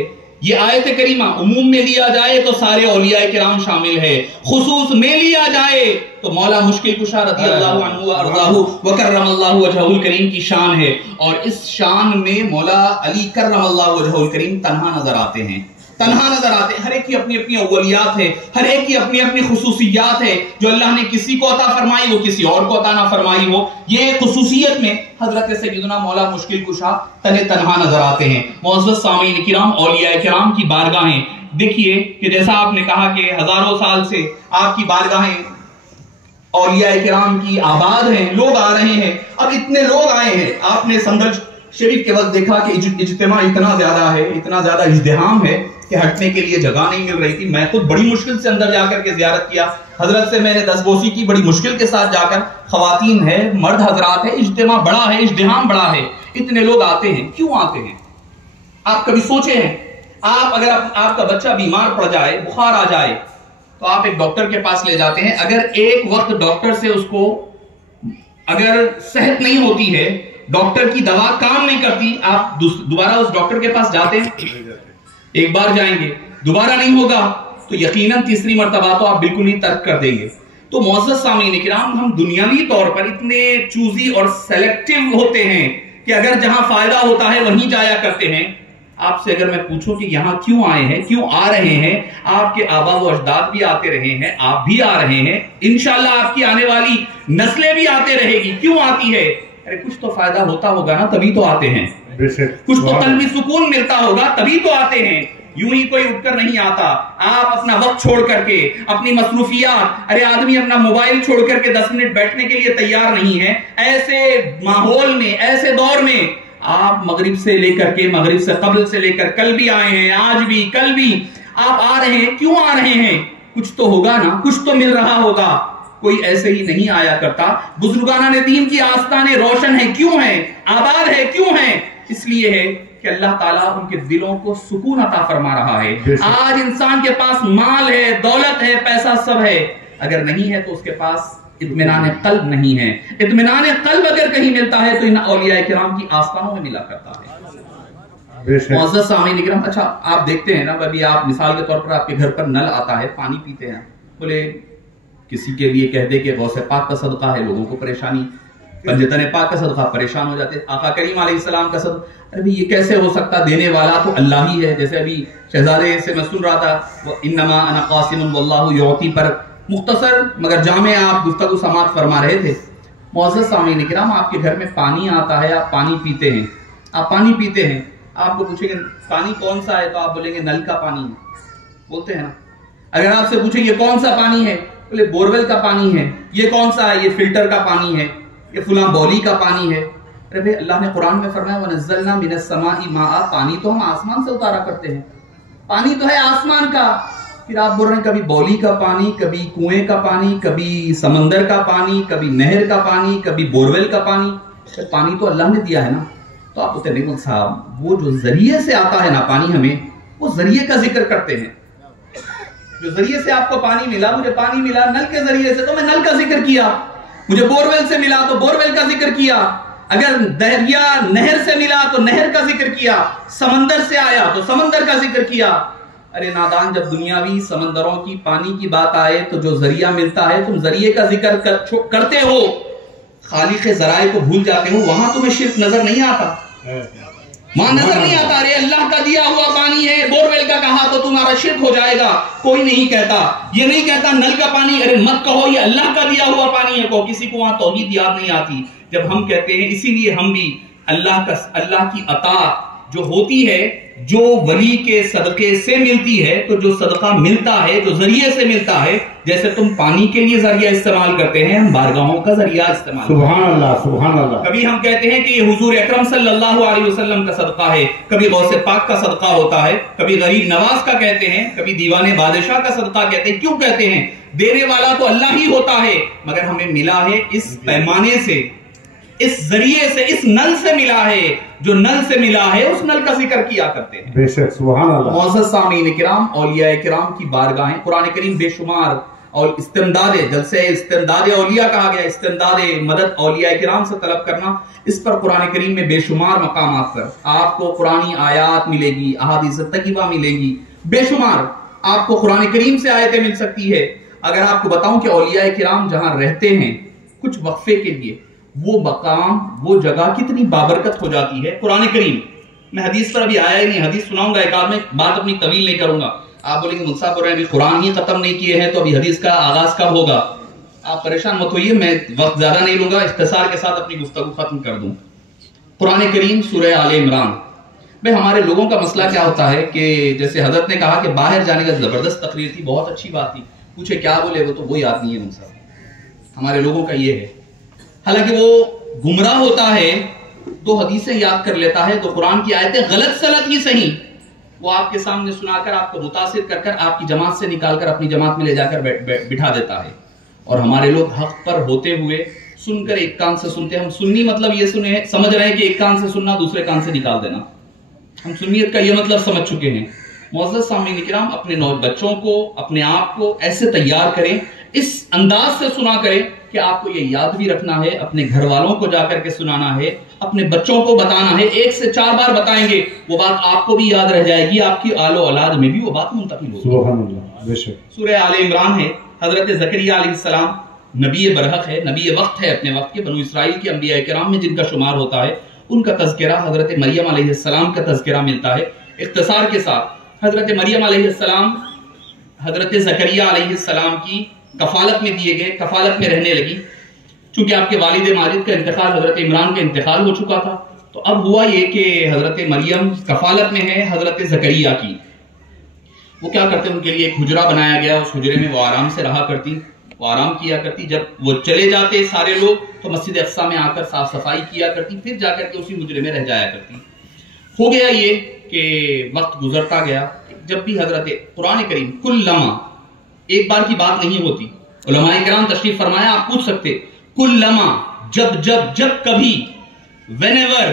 یہ آیت کریمہ عموم میں لیا جائے تو سارے اولیاء کرام شامل ہے، خصوص میں لیا جائے تو مولا مشکل کشا رضی اللہ عنہ وارضاہ وکرم اللہ وجہہ الکریم کی شان ہے. اور اس شان میں مولا علی کرم اللہ وجہہ الکریم تنہا نظر آتے ہیں. ہر ایک کی اپنی اپنی اولیات ہے، ہر ایک کی اپنی اپنی خصوصیات ہے. جو اللہ نے کسی کو عطا فرمائی وہ کسی اور کو عطا نہ فرمائی ہو. یہ خصوصیت میں حضرت سیدنا مولا مشکل کشا تنہا نظر آتے ہیں. معزز سامعین کرام، اولیاء کرام کی بارگاہیں دیکھیے کہ جیسا آپ نے کہا کہ ہزاروں سال سے آپ کی بارگاہیں اولیاء کرام کی آباد ہیں، لوگ آ رہے ہیں. اب اتنے لوگ آئے ہیں، آپ نے سندج شریف کے وقت دیکھا کہ اجتماع اتنا زیادہ ہے، اتنا زیادہ ازدحام ہے کہ ہٹنے کے لیے جگہ نہیں مل رہی تھی. میں خود بڑی مشکل سے اندر جا کر کے زیارت کیا. حضرت سے میں نے دستبوسی کی بڑی مشکل کے ساتھ جا کر. خواتین ہے، مرد حضرات ہے، اجتماع بڑا ہے، ازدحام بڑا ہے. اتنے لوگ آتے ہیں، کیوں آتے ہیں؟ آپ کبھی سوچے ہیں؟ اگر آپ کا بچہ بیمار پڑ جائے، بخار آ جائے، تو آپ ایک ڈاکٹر کے پاس لے جاتے ہیں. اگر ایک وقت ڈاکٹر سے اس کو اگر صحت نہیں ہوتی ہے، ڈاکٹر کی دوا کام نہیں کرتی، آپ دوبارہ اس ڈاکٹر کے پاس جاتے ہیں؟ ایک بار جائیں گے، دوبارہ نہیں ہوگا تو یقیناً تیسری مرتبہ تو آپ بالکل ہی ترک کر دیں گے. تو معزز سامعین کرام، ہم دنیاوی طور پر اتنے چوزی اور سیلیکٹیو ہوتے ہیں کہ اگر جہاں فائدہ ہوتا ہے وہیں جایا کرتے ہیں. آپ سے اگر میں پوچھوں کہ یہاں کیوں آئے ہیں، کیوں آ رہے ہیں؟ آپ کے آبا و اجداد بھی آتے رہے ہیں، آپ بھی آ رہے ہیں، انشاءاللہ آپ کی آنے والی نسلیں بھی آتے رہے گی. کیوں آتی ہے؟ ارے کچھ تو فائدہ ہوتا ہوگا نا، تبھی تو آتے ہیں. کچھ تو قلبی سکون ملتا ہوگا تبھی تو آتے ہیں. یوں ہی کوئی اٹھ کر نہیں آتا. آپ اپنا وقت چھوڑ کر کے، اپنی مصروفیات، ارے آدمی اپنا موبائل چھوڑ کر کے 10 منٹ بیٹھنے کے لیے تیار نہیں ہے. ایسے ماحول میں، ایسے دور میں آپ مغرب سے لے کر کے، مغرب سے قبل سے لے کر کل بھی آئے ہیں، آج بھی، کل بھی آپ آ رہے ہیں. کیوں آ رہے ہیں؟ کچھ تو ہوگا نا، کچھ تو مل رہا ہوگا. کوئی ایسے ہی نہیں آیا کرتا. بزرگانہ دین کی آستانے روشن ہیں، کیوں ہیں؟ آباد ہے، کیوں ہیں؟ اس لیے ہے کہ اللہ تعالیٰ ان کے دلوں کو سکون عطا فرما رہا ہے. آج انسان کے پاس مال ہے، دولت ہے، پیسہ سب ہے، اگر نہیں ہے تو اس کے پاس اطمینان قلب نہیں ہے. اطمینان قلب اگر کہیں ملتا ہے تو ان اولیاء کرام کی آستانوں میں ملا کرتا ہے. معزز سامعین کرام، اچھا آپ دیکھتے ہیں نا، ابھی آپ مثال کے طور پر آپ کے گھر پر نل آتا ہے، پانی پیتے ہیں، بولے کسی کے لیے کہہ دے کہ غوث پاک کا صدقہ ہے، لوگوں کو پریشانی، پنجتن پاک کا صدقہ، پریشان ہو جاتے. آقا کریم علیہ السلام کا صدقہ، ارے یہ کیسے ہو سکتا؟ دینے والا تو اللہ ہی ہے. جیسے ابھی شہزادے سے میں سن رہا تھا، انما انا قاسم واللہ یعطی، پر مختصر مگر جامع آپ گفتگو سماعت فرما رہے تھے. معزز سامعین کرام، آپ کے گھر میں پانی آتا ہے، آپ پانی پیتے ہیں، آپ کو پوچھیں گے پانی کون سا ہے تو آپ بولیں گے نل کا پانی ہے، بولتے ہیں نا. اگر آپ سے پوچھیں یہ کون سا پانی ہے، بولے بورویل کا پانی ہے. یہ کون سا ہے؟ یہ فلٹر کا پانی ہے، یہ فلاں بولی کا پانی ہے. ارے بھئی اللہ نے قرآن میں فرمایا وَنَزَّلْنَا مِنَ السَّمَاءِ مَاءً، پانی تو ہم آسمان سے اتارا کرتے ہیں، پانی تو ہے آسمان کا. پھر آپ بول رہے ہیں کبھی بولی کا پانی، کبھی کنویں کا پانی، کبھی سمندر کا پانی، کبھی نہر کا پانی، کبھی بورویل کا پانی. پانی تو اللہ نے دیا ہے نا. تو آپ بولتے ہیں صاحب وہ جو ذریعے سے آتا ہے نا پانی ہمیں، وہ ذریعے کا ذکر کرتے ہیں. جو ذریعے سے آپ کو پانی ملا، مجھے پانی ملا نل کے ذریعے سے تو میں نل کا ذکر کیا. مجھے بورویل سے ملا تو بورویل کا ذکر کیا. اگر دریا نہر سے ملا تو نہر کا ذکر کیا. سمندر سے آیا تو سمندر کا ذکر کیا. ارے نادان، جب دنیاوی سمندروں کی پانی کی بات آئے تو جو ذریعہ ملتا ہے تم ذریعے کا ذکر کرتے ہو، خالق ذرائع کو بھول جاتے ہو. وہاں تمہیں شرک نظر نہیں آتا، وہاں نظر نہیں آتا. ارے اللہ کا دیا ہوا پانی ہے، بورویل کا کہا تو تمہارا شرک ہو جائے گا. کوئی نہیں کہتا، یہ نہیں کہتا نل کا پانی، ارے مت کہو یہ اللہ کا دیا ہوا پانی ہے. کو کسی کو وہاں توحید یاد نہیں آتی جب ہم کہتے ہیں. اسی لیے ہم بھی اللہ کی عطا جو ہوتی ہے، جو ولی کے صدقے سے ملتی ہے، تو جو صدقہ ملتا ہے جو ذریعے سے ملتا ہے، جیسے تم پانی کے لیے ذریعہ استعمال کرتے ہیں، ہم بارگاہوں کا ذریعہ استعمال کرتے ہیں. سبحان اللہ سبحان اللہ. کبھی ہم کہتے ہیں کہ یہ حضور اکرم صلی اللہ علیہ وسلم کا صدقہ ہے، کبھی غوث پاک کا صدقہ ہوتا ہے، کبھی غریب نواز کا کہتے ہیں، کبھی دیوان بادشاہ کا صدقہ کہتے ہیں. کیوں کہتے ہیں؟ دینے والا تو اللہ ہی ہوتا ہے، مگر ہمیں ملا ہے اس پیمانے سے، اس ذریعے سے، اس نل سے ملا ہے. جو نل سے ملا ہے اس نل کا ذکر کیا کرتے ہیں. بے شک سبحان اللہ. معزز سامعین کرام، اولیاء کرام کی بارگاہیں، قرآن کریم بے شمار اور استمداد، جلسے استمداد اولیاء کہا گیا، استمداد مدد اولیاء کرام سے طلب کرنا، اس پر قرآن کریم میں بے شمار مقامات پر آپ کو قرآنی آیات ملے گی، احادیث طیبہ ملے گی، بے شمار آپ کو قرآن کریم سے آیتیں مل سکتی ہے. اگر آپ کو بتاؤں کہ اولیاء کرام جہاں رہتے ہیں کچھ وقفے کے لیے، وہ مقام، وہ جگہ کتنی بابرکت ہو جاتی ہے. قرآن کریم، میں حدیث پر ابھی آیا ہی نہیں، حدیث سناؤں گا ایک آدھ، میں بات اپنی طویل نہیں کروں گا. آپ بولیں گے مصعب ہو رہے ہیں ابھی قرآن ہی ختم نہیں کیے ہیں تو ابھی حدیث کا آغاز کب ہوگا؟ آپ پریشان مت ہوئیے، میں وقت زیادہ نہیں لوں گا، اختصار کے ساتھ اپنی گفتگو ختم کر دوں. قرآن کریم سورہ آل عمران. بھئی ہمارے لوگوں کا مسئلہ کیا ہوتا ہے کہ جیسے حضرت نے کہا کہ باہر جانے کا زبردست تقریر تھی، بہت اچھی بات تھی، پوچھے کیا بولے، وہ تو وہ یاد نہیں ہے مصعب. ہمارے لوگوں کا یہ ہے، حالانکہ وہ گمراہ ہوتا ہے دو حدیثیں یاد کر لیتا ہے، تو قرآن کی آیتیں غلط سلط ہی صحیح وہ آپ کے سامنے سنا کر آپ کو متاثر کر کر آپ کی جماعت سے نکال کر اپنی جماعت میں لے جا کر بٹھا دیتا ہے. اور ہمارے لوگ حق پر ہوتے ہوئے سن کر ایک کان سے سنتے ہیں. ہم سنی مطلب یہ سمجھ رہے ہیں کہ ایک کان سے سننا دوسرے کان سے نکال دینا. ہم سنیت کا یہ مطلب سمجھ چکے ہیں. معزز سامعین کرام، اپنے بچوں کو، اپنے آپ کو ایسے تیار کریں، اس انداز سے سنا کریں کہ آپ کو یہ یاد بھی رکھنا ہے، اپنے گھر والوں کو جا کر کے سنانا ہے، اپنے بچوں کو بتانا ہے. 1 سے 4 بار بتائیں گے وہ بات آپ کو بھی یاد رہ جائے گی، آپ کی آل و اولاد میں بھی وہ بات منتقل ہوگی. سبحان اللہ. بے شک. سورہ آل عمران ہے. حضرت زکریا علیہ السلام نبی برحق ہے، نبی وقت ہے، اپنے وقت کے بنو اسرائیل کے انبیاء کرام میں جن کا شمار ہوتا ہے، ان کا تذکرہ. حضرت مریم علیہ السلام کا تذکرہ ملتا ہے اختصار کے ساتھ. حضرت مریم علیہ السلام حضرت زکریا علیہ السلام کی کفالت میں دیے گئے، کفالت میں رہنے لگی. چونکہ آپ کے والد ماجد کا انتقال، حضرت عمران کا انتقال ہو چکا تھا، تو اب ہوا یہ کہ حضرت مریم کفالت میں ہے حضرت زکریا کی. وہ کیا کرتے ہیں، ان کے لیے ایک حجرہ بنایا گیا، اس حجرے میں وہ آرام سے رہا کرتی، وہ آرام کیا کرتی. جب وہ چلے جاتے سارے لوگ تو مسجد اقصی میں آ کر صاف صفائی کیا کرتی، پھر جا کر کے اسی حجرے میں رہ جایا کرتی. ہو گیا یہ کہ وقت گزرتا گیا. جب بھی حضرت قرآن کریم کل لمحہ، ایک بار کی بات نہیں ہوتی، علماء کرام تشریف فرمایا، آپ پوچھ سکتے، کل لمحہ، جب کبھی، whenever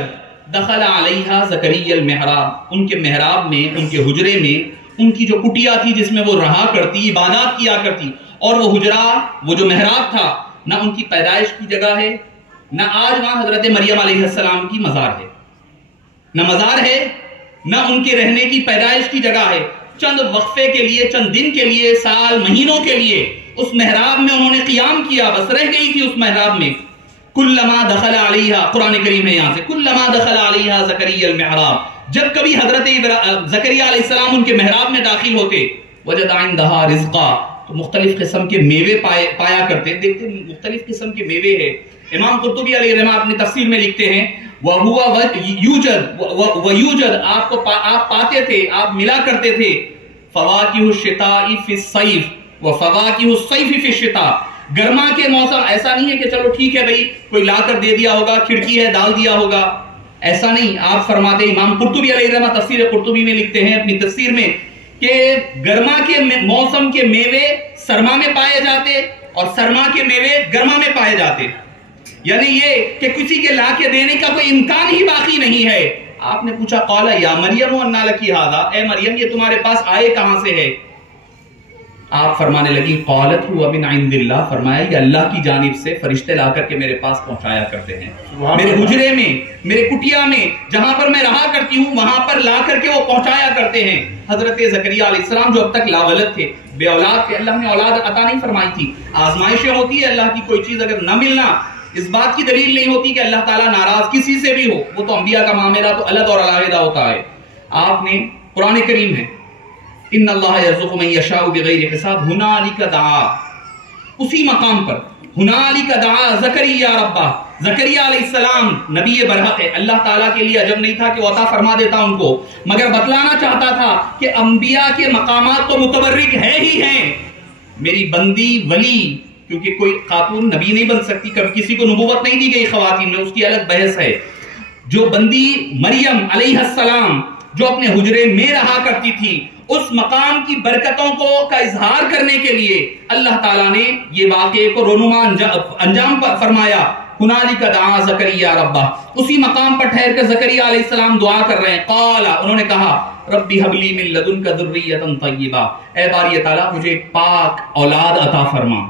دخل علیہا زکریا المحراب، ان کے محراب میں، ان کے حجرے میں، ان کی جو کٹیا تھی جس میں وہ رہا کرتی، عبادات کیا کرتی. اور وہ حجرہ، وہ جو محراب تھا، نہ ان کی پیدائش کی جگہ ہے، نہ آج وہاں حضرت مریم علیہ السلام کی مزار ہے، نہ مزار ہے، نہ ان کے رہنے کی پیدائش کی جگہ ہے. چند وقفے کے لیے، چند دن کے لیے، سال مہینوں کے لیے اس محراب میں انہوں نے قیام کیا، بس رہ گئی تھی اس محراب میں. کلما دخل علیہا، قرآن کریم ہے یہاں سے، کلما دخل علیہا زکریا المحراب، جب کبھی حضرت زکریا علیہ السلام ان کے محراب میں داخل ہوتے، وجد عندہا رزقا، تو مختلف قسم کے میوے پایا کرتے. دیکھتے مختلف قسم کے میوے ہیں. امام قرطبی علیہ رحمہ اپنی تفسیر میں لکھتے ہیں، وَهُوَ وَيُوجَد، آپ پاتے تھے، آپ ملا کرتے تھے، فَوَاكِهُ الشِّتَاءِ فِي الصَّيْفِ وَفَوَاكِهُ الصَّيْفِ فِي الشِّتَاءِ. گرما کے موسم، ایسا نہیں ہے کہ چلو ٹھیک ہے بھئی کوئی لا کر دے دیا ہوگا، کھڑکی ہے ڈال دیا ہوگا، ایسا نہیں. آپ فرماتے، امام قرطبی علیہ رحمہ تفسیر قرطبی میں لکھتے ہیں اپنی تفسیر میں کہ گرما کے موسم کے میوے سرما میں پائے جاتے اور سرما کے میوے گرما میں پائے جاتے، یعنی یہ کہ کسی کے لا کے دینے کا کوئی امکان ہی باقی نہیں ہے۔ آپ نے پوچھا قال یا مریم انا لکی ھذا، اے مریم یہ تمہارے پاس آئے کہاں سے ہے؟ آپ فرمانے لگی قالت هو من عند اللہ، فرمایا یہ اللہ کی جانب سے فرشتے لا کر کے میرے پاس پہنچایا کرتے ہیں، میرے حجرے میں، میرے کٹیا میں جہاں پر میں رہا کرتی ہوں وہاں پر لا کر کے وہ پہنچایا کرتے ہیں۔ حضرت زکریا علیہ السلام جو اب تک لاولد تھے، بے اولاد تھے، اللہ نے اولاد عطا نہیں فرمائی تھی۔ آزمائشیں ہوتی ہے، اللہ کی کوئی چیز اگر نہ ملنا اس بات کی دلیل نہیں ہوتی کہ اللہ تعالیٰ ناراض کسی سے بھی ہو، وہ تو انبیاء کا معاملہ تو الگ اور علیحدہ ہوتا ہے۔ آپ نے قرآن کریم ہے ان اللہ یرزق من یشاء بغیر حساب، ہنالک دعا، اسی مقام پر ہنالک دعا زکریا ربہ، زکریا علیہ السلام نبی برحق ہے، اللہ تعالیٰ کے لیے عجب نہیں تھا کہ وہ عطا فرما دیتا ان کو، مگر بتلانا چاہتا تھا کہ انبیاء کے مقامات تو متبرک ہے ہی ہیں، میری بندی ولی، کیونکہ کوئی خاتون نبی نہیں بن سکتی، کبھی کسی کو نبوت نہیں دی گئی خواتین میں، اس کی الگ بحث ہے۔ جو بندی مریم علیہ السلام جو اپنے حجرے میں رہا کرتی تھی، اس مقام کی برکتوں کو کا اظہار کرنے کے لیے اللہ تعالیٰ نے یہ واقعے کو رونما انجام فرمایا۔ ہنالک دعا زکریا ربہ، اسی مقام پر ٹھہر کر زکریا علیہ السلام دعا کر رہے ہیں۔ قال، انہوں نے کہا ربی حب لی من لدنک ذریۃ طیبہ، اے باری تعالیٰ مجھے پاک اولاد عطا فرما۔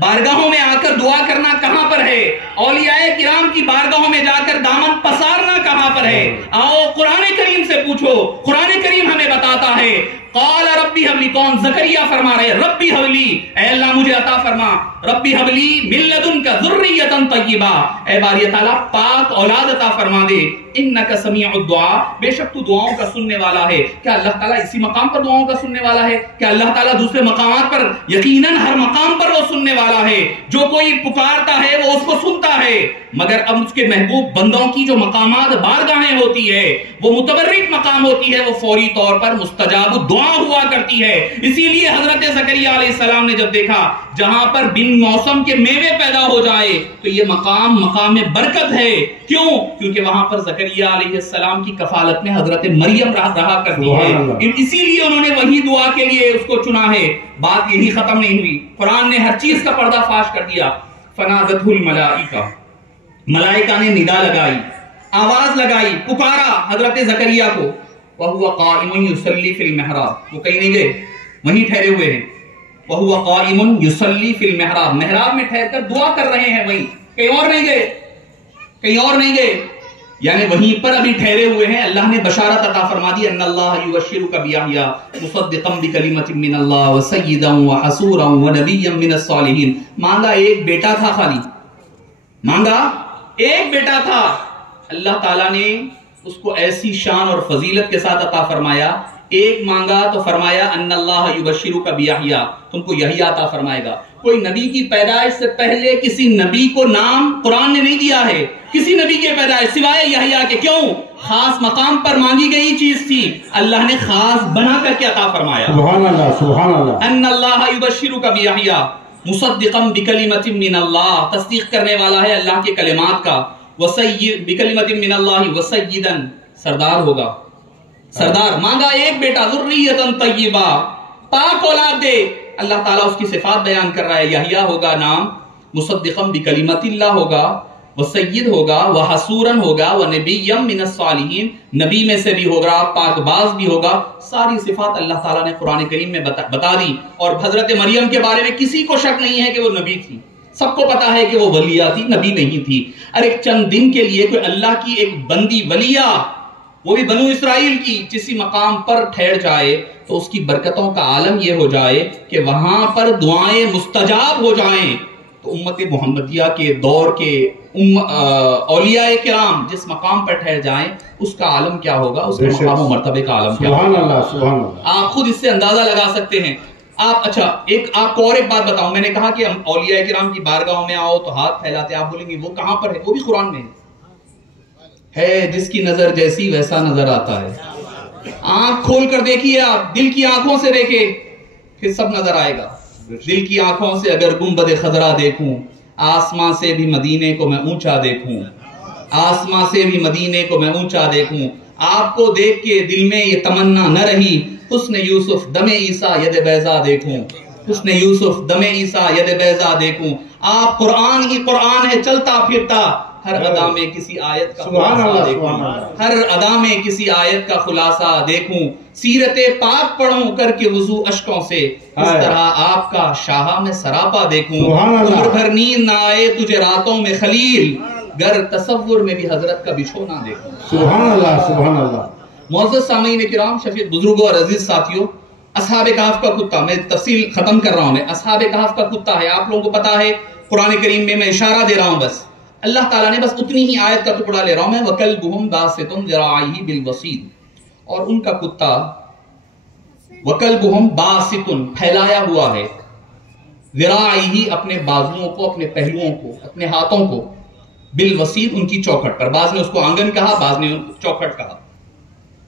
بارگاہوں میں آ کر دعا کرنا کہاں پر ہے؟ اولیاء کرام کی بارگاہوں میں جا کر دامن پسارنا کہاں پر ہے؟ آؤ قرآن کریم سے پوچھو، قرآن کریم ہمیں بتاتا ہے۔ قال ربی حب لی، کون؟ زکریا فرما رہے ربی حب لی، اے اللہ مجھے عطا فرما، ربی حب لی من لدنک ذریۃ طیبہ، اے باری تعالیٰ پاک اولاد عطا فرما دے، انک سمیع الدعاء، بے شک تو دعاؤں کا سننے والا ہے۔ کیا اللہ تعالیٰ اسی مقام پر دعاؤں کا سننے والا ہے؟ کیا اللہ تعالیٰ دوسرے مقامات پر؟ یقیناً ہر مقام پر وہ سننے والا ہے، جو کوئی پکارتا ہے وہ اس کو سنتا ہے، مگر اب اس کے محبوب بندوں کی جو مقامات بارگاہیں ہوتی ہے وہ متبرک مقام ہوتی ہے، وہ فوری طور پر مستجاب دعا ہوا کرتی ہے۔ اسی لیے حضرت زکریا علیہ السلام نے جب دیکھا جہاں پر بن موسم کے میوے پیدا ہو جائے تو یہ مقام برکت ہے، کیوں؟ کیونکہ وہاں پر زکریا علیہ السلام کی کفالت میں حضرت مریم رہا کرتی ہے، اسی لیے انہوں نے وہی دعا کے لیے اس کو چنا ہے۔ بات یہی ختم نہیں ہوئی، قرآن نے ہر چیز کا پردہ فاش کر دیا۔ فنادتہ الملائکہ، ملائکہ نے ندا لگائی، آواز لگائی، پکارا حضرت زکریا کو۔ وَهُوَ قَائِمٌ يُصَلِّي فِي الْمِحْرَابِ، وہ کہیں نہیں گئے، وہیں ٹھہرے ہوئے ہیں۔ وَهُوَ قَائِمٌ يُصَلِّي فِي الْمِحْرَابِ، محراب میں ٹھہر کر دعا کر رہے ہیں، وہیں کہیں اور نہیں گئے، کہیں اور نہیں گئے، یعنی وہیں پر ابھی ٹھہرے ہوئے ہیں۔ اللہ نے بشارت عطا فرما دی، ان اللہ یبشرک بیحییٰ مصدقا بکلمۃ من اللہ وسیدا وحصورا ونبیا من الصالحین۔ مانگا ایک بیٹا تھا، خالی مانگا ایک بیٹا تھا، اللہ تعالیٰ نے اس کو ایسی شان اور فضیلت کے ساتھ عطا فرمایا۔ ایک مانگا تو فرمایا ان اللہ یبشرک بیحییٰ، تم کو یحییٰ عطا فرمائے گا۔ کوئی نبی کی پیدائش سے پہلے کسی نبی کو نام قرآن نے نہیں دیا ہے، کسی نبی کے پیدائش سوائے یحییٰ کے، کیوں؟ خاص مقام پر مانگی گئی چیز تھی، اللہ نے خاص بنا کر کے عطا فرمایا۔ سبحان اللہ، سبحان اللہ۔ ان اللہ یبشرک بیحییٰ مصدقا بکلمۃ من اللہ، تصدیق کرنے والا ہے اللہ کے کلمات کا، بکلمۃ من اللہ وسیدا، سردار ہوگا، سردار۔ مانگا ایک بیٹا، ذریۃ طیبہ، پاک اولاد دے۔ اللہ تعالیٰ اس کی صفات بیان کر رہا ہے، یحییٰ ہوگا نام، مصدقا بکلمۃ اللہ ہوگا، وسید ہوگا، وحصورا ہوگا، ونبیا من الصالحین، نبی میں سے بھی ہوگا، پاک باز بھی ہوگا۔ ساری صفات اللہ تعالیٰ نے قرآن کریم میں بتا دی۔ اور حضرت مریم کے بارے میں کسی کو شک نہیں ہے کہ وہ نبی تھی، سب کو پتا ہے کہ وہ ولیہ تھی، نبی نہیں تھی۔ ارے چند دن کے لیے کوئی اللہ کی ایک بندی ولیہ، وہ بھی بنو اسرائیل کی، کسی مقام پر ٹھہر جائے تو اس کی برکتوں کا عالم یہ ہو جائے کہ وہاں پر دعائیں مستجاب ہو جائیں، تو امت محمدیہ کے دور کے اولیاء کرام جس مقام پر ٹھہر جائیں اس کا عالم کیا ہوگا، اس کے مقام و مرتبے کا عالم کیا ہوگا۔ سبحان اللہ، سبحان اللہ۔ آپ خود اس سے اندازہ لگا سکتے ہیں۔ اچھا آپ کو اور ایک بات بتاؤں، میں نے کہا کہ ہم اولیاء کرام کی بارگاہوں میں آؤ تو ہاتھ پھیلاتے، آپ بولیں گے وہ کہاں پر ہے؟ وہ بھی قرآن میں ہے، جس کی نظر جیسی ویسا نظر آتا ہے۔ آنکھ کھول کر دیکھیے، آپ دل کی آنکھوں سے دیکھیں، پھر سب نظر آئے گا۔ دل کی آنکھوں سے اگر گنبد خضرا دیکھوں، آسمان سے بھی مدینے کو میں اونچا دیکھوں، آسمان سے بھی مدینے کو میں اونچا دیکھوں، آپ کو دیکھ کے دل میں یہ تمنا نہ رہی حسن یوسف دم عیسیٰ ید بیضا دیکھوں، حسن یوسف دم عیسیٰ ید بیضا دیکھوں. آپ قرآن ہی قرآن ہے چلتا پھرتا، ہر ادا میں کسی آیت کا خلاصہ دیکھوں، ہر ادا میں کسی آیت کا خلاصہ دیکھوں. سیرت پاک پڑھوں کر کے وضو اشکوں سے، اس طرح آپ کا شاہا میں سراپا دیکھوں. عمر بھر نیند نہ آئے تجھے راتوں میں خلیل، گر تصور میں بھی حضرت کا بچھونا دیکھوں. سبحان اللہ سبحان اللہ. معزز سامعین کرام، شفیق بزرگوں اور عزیز ساتھیوں، اصحاب کہف کا کتا، میں تفصیل ختم کر رہا ہوں، میں اصحاب کہف کا کتا ہے، آپ لوگوں کو پتا ہے قرآن کریم میں اشارہ دے رہا ہوں، بس اللہ تعالیٰ نے بس اتنی ہی آیت کا ٹکڑا لے رہا ہوں میں. وَكَلْبُهُمْ بَاسِطٌ ذِرَاعَيْهِ بِالْوَصِيدِ، اور ان کا کتا وَكَلْبُهُمْ بَاسِطٌ پھیلایا ہوا ہے، ذِرَاعَيْهِ اپنے بازوؤں کو، اپنے پہلوؤں کو، اپنے ہاتھوں کو، بالوسید ان کی چوکھٹ پر. بعض نے اس کو آنگن کہا، بعض نے چوکھٹ کہا.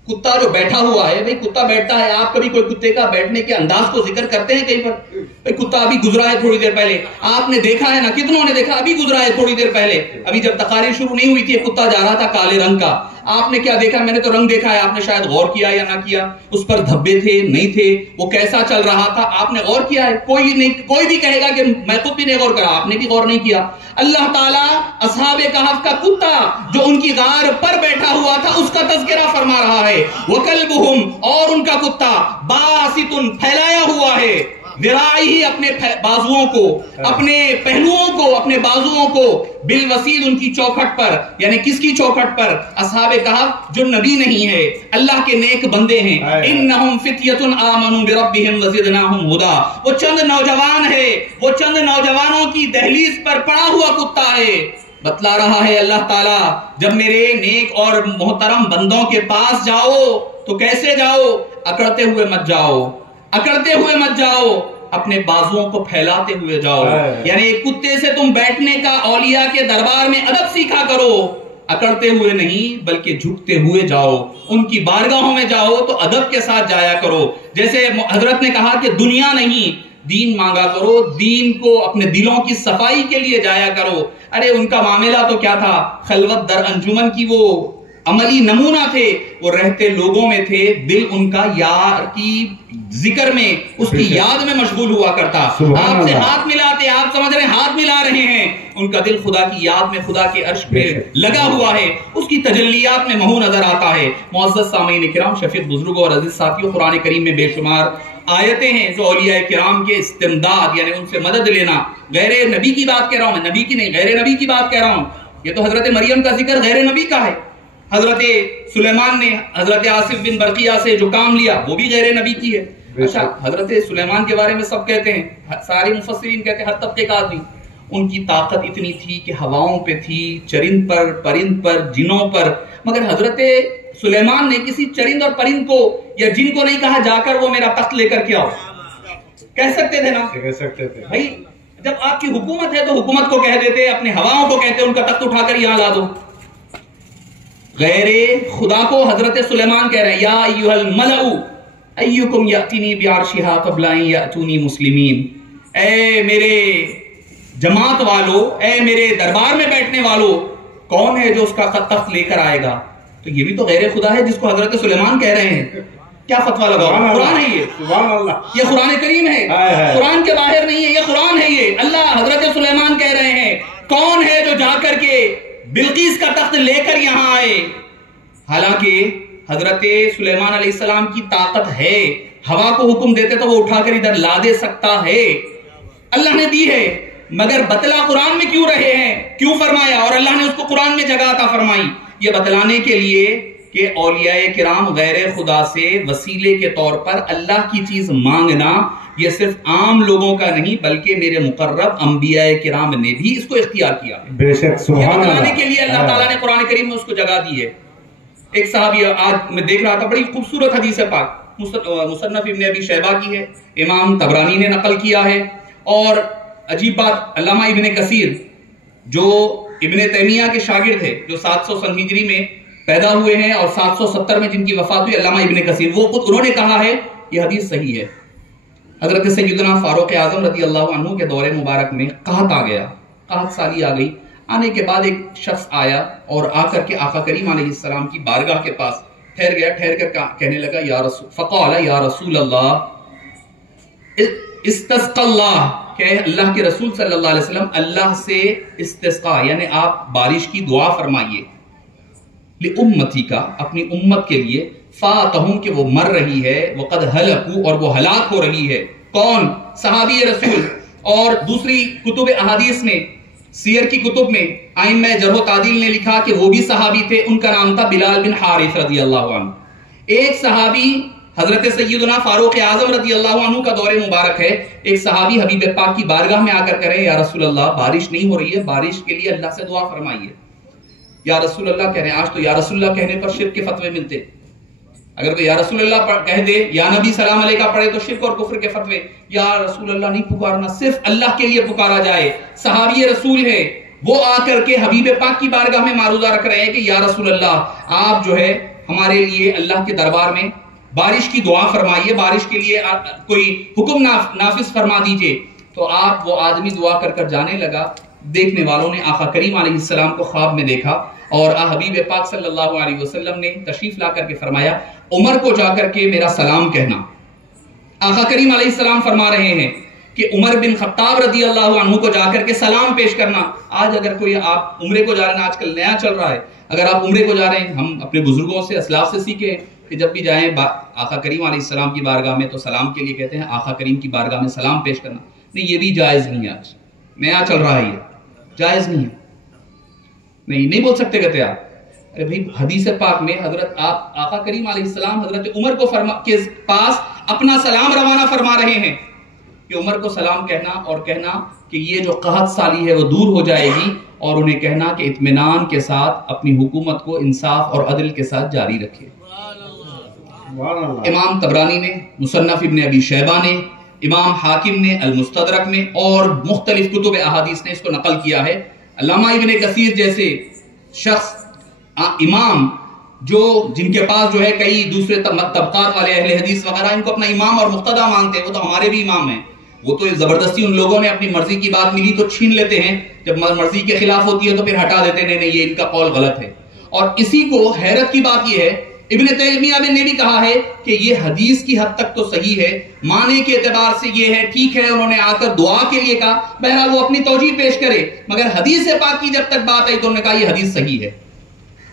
کتا جو بیٹھا ہوا ہے، بھئی کتا بیٹھتا ہے، آپ کبھی کوئی کتے کا بیٹھنے کے انداز کو ذکر کرتے ہیں کہیں پر؟ بھئی کتا ابھی گزرا ہے تھوڑی دیر پہلے، آپ نے دیکھا ہے نا، کتنوں نے دیکھا ابھی گزرا ہے تھوڑی دیر پہلے. ابھی جب تقاریر شروع نہیں ہوئی تھی کتا جا رہا تھا کالے رنگ کا، آپ نے کیا دیکھا؟ میں نے تو رنگ دیکھا ہے، آپ نے شاید غور کیا یا نہ کیا، اس پر دھبے تھے نہیں تھے، وہ کیسا چل رہا تھا، آپ نے غور کیا ہے؟ کوئی نہیں، کوئی بھی کہے گا کہ میں خود بھی نہیں غور کرا، آپ نے بھی غور نہیں کیا. اللہ تعالیٰ اصحاب کہف کا کتا جو ان کی غار پر بیٹھا ہوا تھا اس کا تذکرہ فرما رہا ہے. وَكَلْبُهُمْ اور ان کا کتا باسطٌ پھیلایا ہوا ہے، ذراعیہ اپنے بازوؤں کو، اپنے پہلوؤں کو، اپنے بازوؤں کو، بالوسید ان کی چوکھٹ پر. یعنی کس کی چوکھٹ پر؟ اصحاب کہف جو نبی نہیں ہے، اللہ کے نیک بندے ہیں. انہم فتیۃ آمنوا بربہم وزدناہم ہدی، وہ چند نوجوان ہے، وہ چند نوجوانوں کی دہلیز پر پڑا ہوا کتا ہے. بتلا رہا ہے اللہ تعالیٰ، جب میرے نیک اور محترم بندوں کے پاس جاؤ تو کیسے جاؤ؟ اکڑتے ہوئے مت جاؤ، اکڑتے ہوئے مت جاؤ، اپنے بازوؤں کو پھیلاتے ہوئے جاؤ. یعنی ایک کتے سے تم بیٹھنے کا اولیاء کے دربار میں ادب سیکھا کرو، اکڑتے ہوئے نہیں بلکہ جھکتے ہوئے جاؤ. ان کی بارگاہوں میں جاؤ تو ادب کے ساتھ جایا کرو. جیسے حضرت نے کہا کہ دنیا نہیں، دین مانگا کرو، دین کو اپنے دلوں کی صفائی کے لیے جایا کرو. ارے ان کا معاملہ تو کیا تھا، خلوت در انجمن کی وہ عملی نمونہ تھے، وہ رہتے لوگوں میں تھے، دل ان کا یار کی ذکر میں، اس کی یاد میں مشغول ہوا کرتا. آپ سے ہاتھ ملاتے، آپ سمجھ رہے ہیں ہاتھ ملا رہے ہیں، ان کا دل خدا کی یاد میں، خدا کے عرش پہ لگا ہوا ہے، اس کی تجلیات میں محو نظر آتا ہے. معزز سامعین کرام، شفیق بزرگوں اور عزیز ساتھیوں، قرآن کریم میں بے شمار آیتیں ہیں جو اولیاء کرام کے استمداد یعنی ان سے مدد لینا. غیر نبی کی بات کہہ رہا ہوں میں، نبی کی نہیں، غیر نبی کی بات کہہ رہا ہوں. یہ تو حضرت مریم کا ذکر غیر نبی کا ہے. حضرت سلیمان نے حضرت آصف بن برقیہ سے جو کام لیا وہ بھی غیر نبی کی ہے. اچھا، حضرت سلیمان کے بارے میں سب کہتے ہیں، سارے مفسرین کہتے ہیں، ہر طبقے کا آدمی، ان کی طاقت اتنی تھی کہ ہواؤں پہ تھی، چرند پر، پرند پر، جنوں پر. مگر حضرت سلیمان نے کسی چرند اور پرند کو یا جن کو نہیں کہا جا کر وہ میرا تخت لے کر کے آؤ. کہہ سکتے تھے نا؟ کہہ سکتے تھے. بھائی جب آپ کی حکومت ہے تو حکومت کو کہہ دیتے، اپنے ہواؤں کو کہتے ان کا تخت اٹھا کر یہاں لا دو. غیر خدا کو حضرت سلیمان کہہ رہے ہیں، یا ایھا الملأ ایکم یاتینی بعرشھا قبل ان یاتونی مسلمین. اے میرے جماعت والو، اے میرے دربار میں بیٹھنے والو، کون ہے جو اس کا تخت لے کر آئے گا؟ تو یہ بھی تو غیر خدا ہے جس کو حضرت سلیمان کہہ رہے ہیں. کیا فتویٰ لگاؤ؟ قرآن ہے یہ، سبحان اللہ، یہ قرآن کریم ہے، قرآن کے باہر نہیں ہے، یہ قرآن ہے. یہ اللہ حضرت سلیمان کہہ رہے ہیں کون ہے جو جا کر کے بلقیس کا تخت لے کر یہاں آئے. حالانکہ حضرت سلیمان علیہ السلام کی طاقت ہے، ہوا کو حکم دیتے تو وہ اٹھا کر ادھر لا دے سکتا ہے، اللہ نے دی ہے. مگر بتلا قرآن میں کیوں رہے ہیں، کیوں فرمایا، اور اللہ نے اس کو قرآن میں جگہ عطا فرمائی؟ یہ بتلانے کے لیے کہ اولیاء کرام غیر خدا سے وسیلے کے طور پر اللہ کی چیز مانگنا یہ صرف عام لوگوں کا نہیں بلکہ میرے مقرب انبیاء کرام نے بھی اس کو اختیار کیا ہے. بے شک، سبحان اللہ. یہ بتلانے کے لیے اللہ تعالیٰ نے قرآن کریم میں اس کو جگہ دی ہے. ایک صحابی، آج میں دیکھ رہا تھا، بڑی خوبصورت حدیث پاک مصنف ابن ابی شیبہ کی ہے، امام طبرانی نے نقل کیا ہے. اور عجیب بات، علامہ ابن کثیر جو ابن تیمیہ کے شاگرد ہے، جو 700 سن ہجری میں پیدا ہوئے ہیں اور 770 میں جن کی وفات ہوئی، علامہ ابن کثیر، وہ خود انہوں نے کہا ہے یہ حدیث صحیح ہے. حضرت سیدنا فاروق اعظم رضی اللہ عنہ کے دور مبارک میں قحط آ گیا، قحط سالی آ گئی. آنے کے بعد ایک شخص آیا اور آ کر کے آقا کریم علیہ السلام کی بارگاہ کے پاس ٹھہر گیا، ٹھہر کر کہنے لگا یا رسول فقال یا رسول اللہ استسقى اللہ، کہ اللہ کے رسول صلی اللہ علیہ وسلم اللہ سے استسقاء یعنی آپ بارش کی دعا فرمائیے، لأمتی کا اپنی امت کے لیے، فاتہم کہ وہ مر رہی ہے، وقد ہلکوا اور وہ ہلاک ہو رہی ہے۔ کون؟ صحابی رسول۔ اور دوسری کتب احادیث میں، سیر کی کتب میں ائمہ جرح و تعدیل نے لکھا کہ وہ بھی صحابی تھے، ان کا نام تھا بلال بن حارث رضی اللہ عنہ۔ ایک صحابی حضرت سیدنا فاروق اعظم رضی اللہ عنہ کا دور مبارک ہے، ایک صحابی حبیب پاک کی بارگاہ میں آ کر کہے یا رسول اللہ بارش نہیں ہو رہی ہے، بارش کے لیے اللہ سے دعا فرمائیے۔ یا رسول اللہ کہہ رہے ہیں، آج تو یا رسول اللہ کہنے پر شرک کے فتوے ملتے، اگر کوئی یا رسول اللہ کہہ دے، یا نبی سلام علیہ کا پڑھے تو شرک اور کفر کے فتوے۔ یا رسول اللہ نہیں پکارنا، صرف اللہ کے لیے پکارا جائے۔ صحابی رسول ہے، وہ آ کر کے حبیب پاک کی بارگاہ میں معروضہ رکھ رہے ہیں کہ یا رسول اللہ آپ جو ہے ہمارے لیے اللہ کے دربار میں بارش کی دعا فرمائیے، بارش کے لیے کوئی حکم نافذ فرما دیجئے۔ تو آپ وہ آدمی دعا کر کر جانے لگا، دیکھنے والوں نے آقا کریم علیہ السلام کو خواب میں دیکھا، اور حبیب پاک صلی اللہ علیہ وسلم نے تشریف لا کر کے فرمایا عمر کو جا کر کے میرا سلام کہنا۔ آقا کریم علیہ السلام فرما رہے ہیں کہ عمر بن خطاب رضی اللہ عنہ کو جا کر کے سلام پیش کرنا۔ آج اگر کوئی آپ عمرے کو جا رہے ہیں، آج کل نیا چل رہا ہے، اگر آپ عمرے کو جا رہے ہیں، ہم اپنے بزرگوں سے اسلاف سے سیکھے کہ جب بھی جائیں آقا کریم علیہ السلام کی بارگاہ میں تو سلام کے لیے کہتے ہیں آقا کریم کی بارگاہ میں سلام پیش کرنا۔ نہیں، یہ بھی جائز نہیں ہے، آج نیا چل رہا ہے، یہ جائز نہیں ہے، نہیں بول سکتے کہتے آپ۔ ارے بھائی حدیث پاک میں حضرت آپ آقا کریم علیہ السلام حضرت عمر کو کے پاس اپنا سلام روانہ فرما رہے ہیں کہ عمر کو سلام کہنا اور کہنا کہ یہ جو قحط سالی ہے وہ دور ہو جائے گی، اور انہیں کہنا کہ اطمینان کے ساتھ اپنی حکومت کو انصاف اور عدل کے ساتھ جاری رکھے۔ امام طبرانی نے مصنف ابن ابی شیبہ نے، امام حاکم نے المستدرک میں، اور مختلف کتب احادیث نے اس کو نقل کیا ہے۔ علامہ ابن کثیر جیسے شخص امام جن کے پاس جو ہے کئی دوسرے طبقات والے اہل حدیث وغیرہ ان کو اپنا امام اور مقتدی مانتے ہیں، وہ تو ہمارے بھی امام ہیں، وہ تو زبردستی ان لوگوں نے اپنی مرضی کی بات ملی تو چھین لیتے ہیں، جب مرضی کے خلاف ہوتی ہے تو پھر ہٹا دیتے ہیں، نہیں یہ ان کا قول غلط ہے۔ اور اسی کو حیرت کی بات یہ ہے، ابن تیمیہ نے بھی کہا ہے کہ یہ حدیث کی حد تک تو صحیح ہے، معنی کے اعتبار سے یہ ہے، ٹھیک ہے انہوں نے آ کر دعا کے لیے کہا، بہرحال وہ اپنی توجیہ پیش کرے، مگر حدیث پاک کی جب تک بات آئی تو انہوں نے کہا یہ حدیث صحیح ہے۔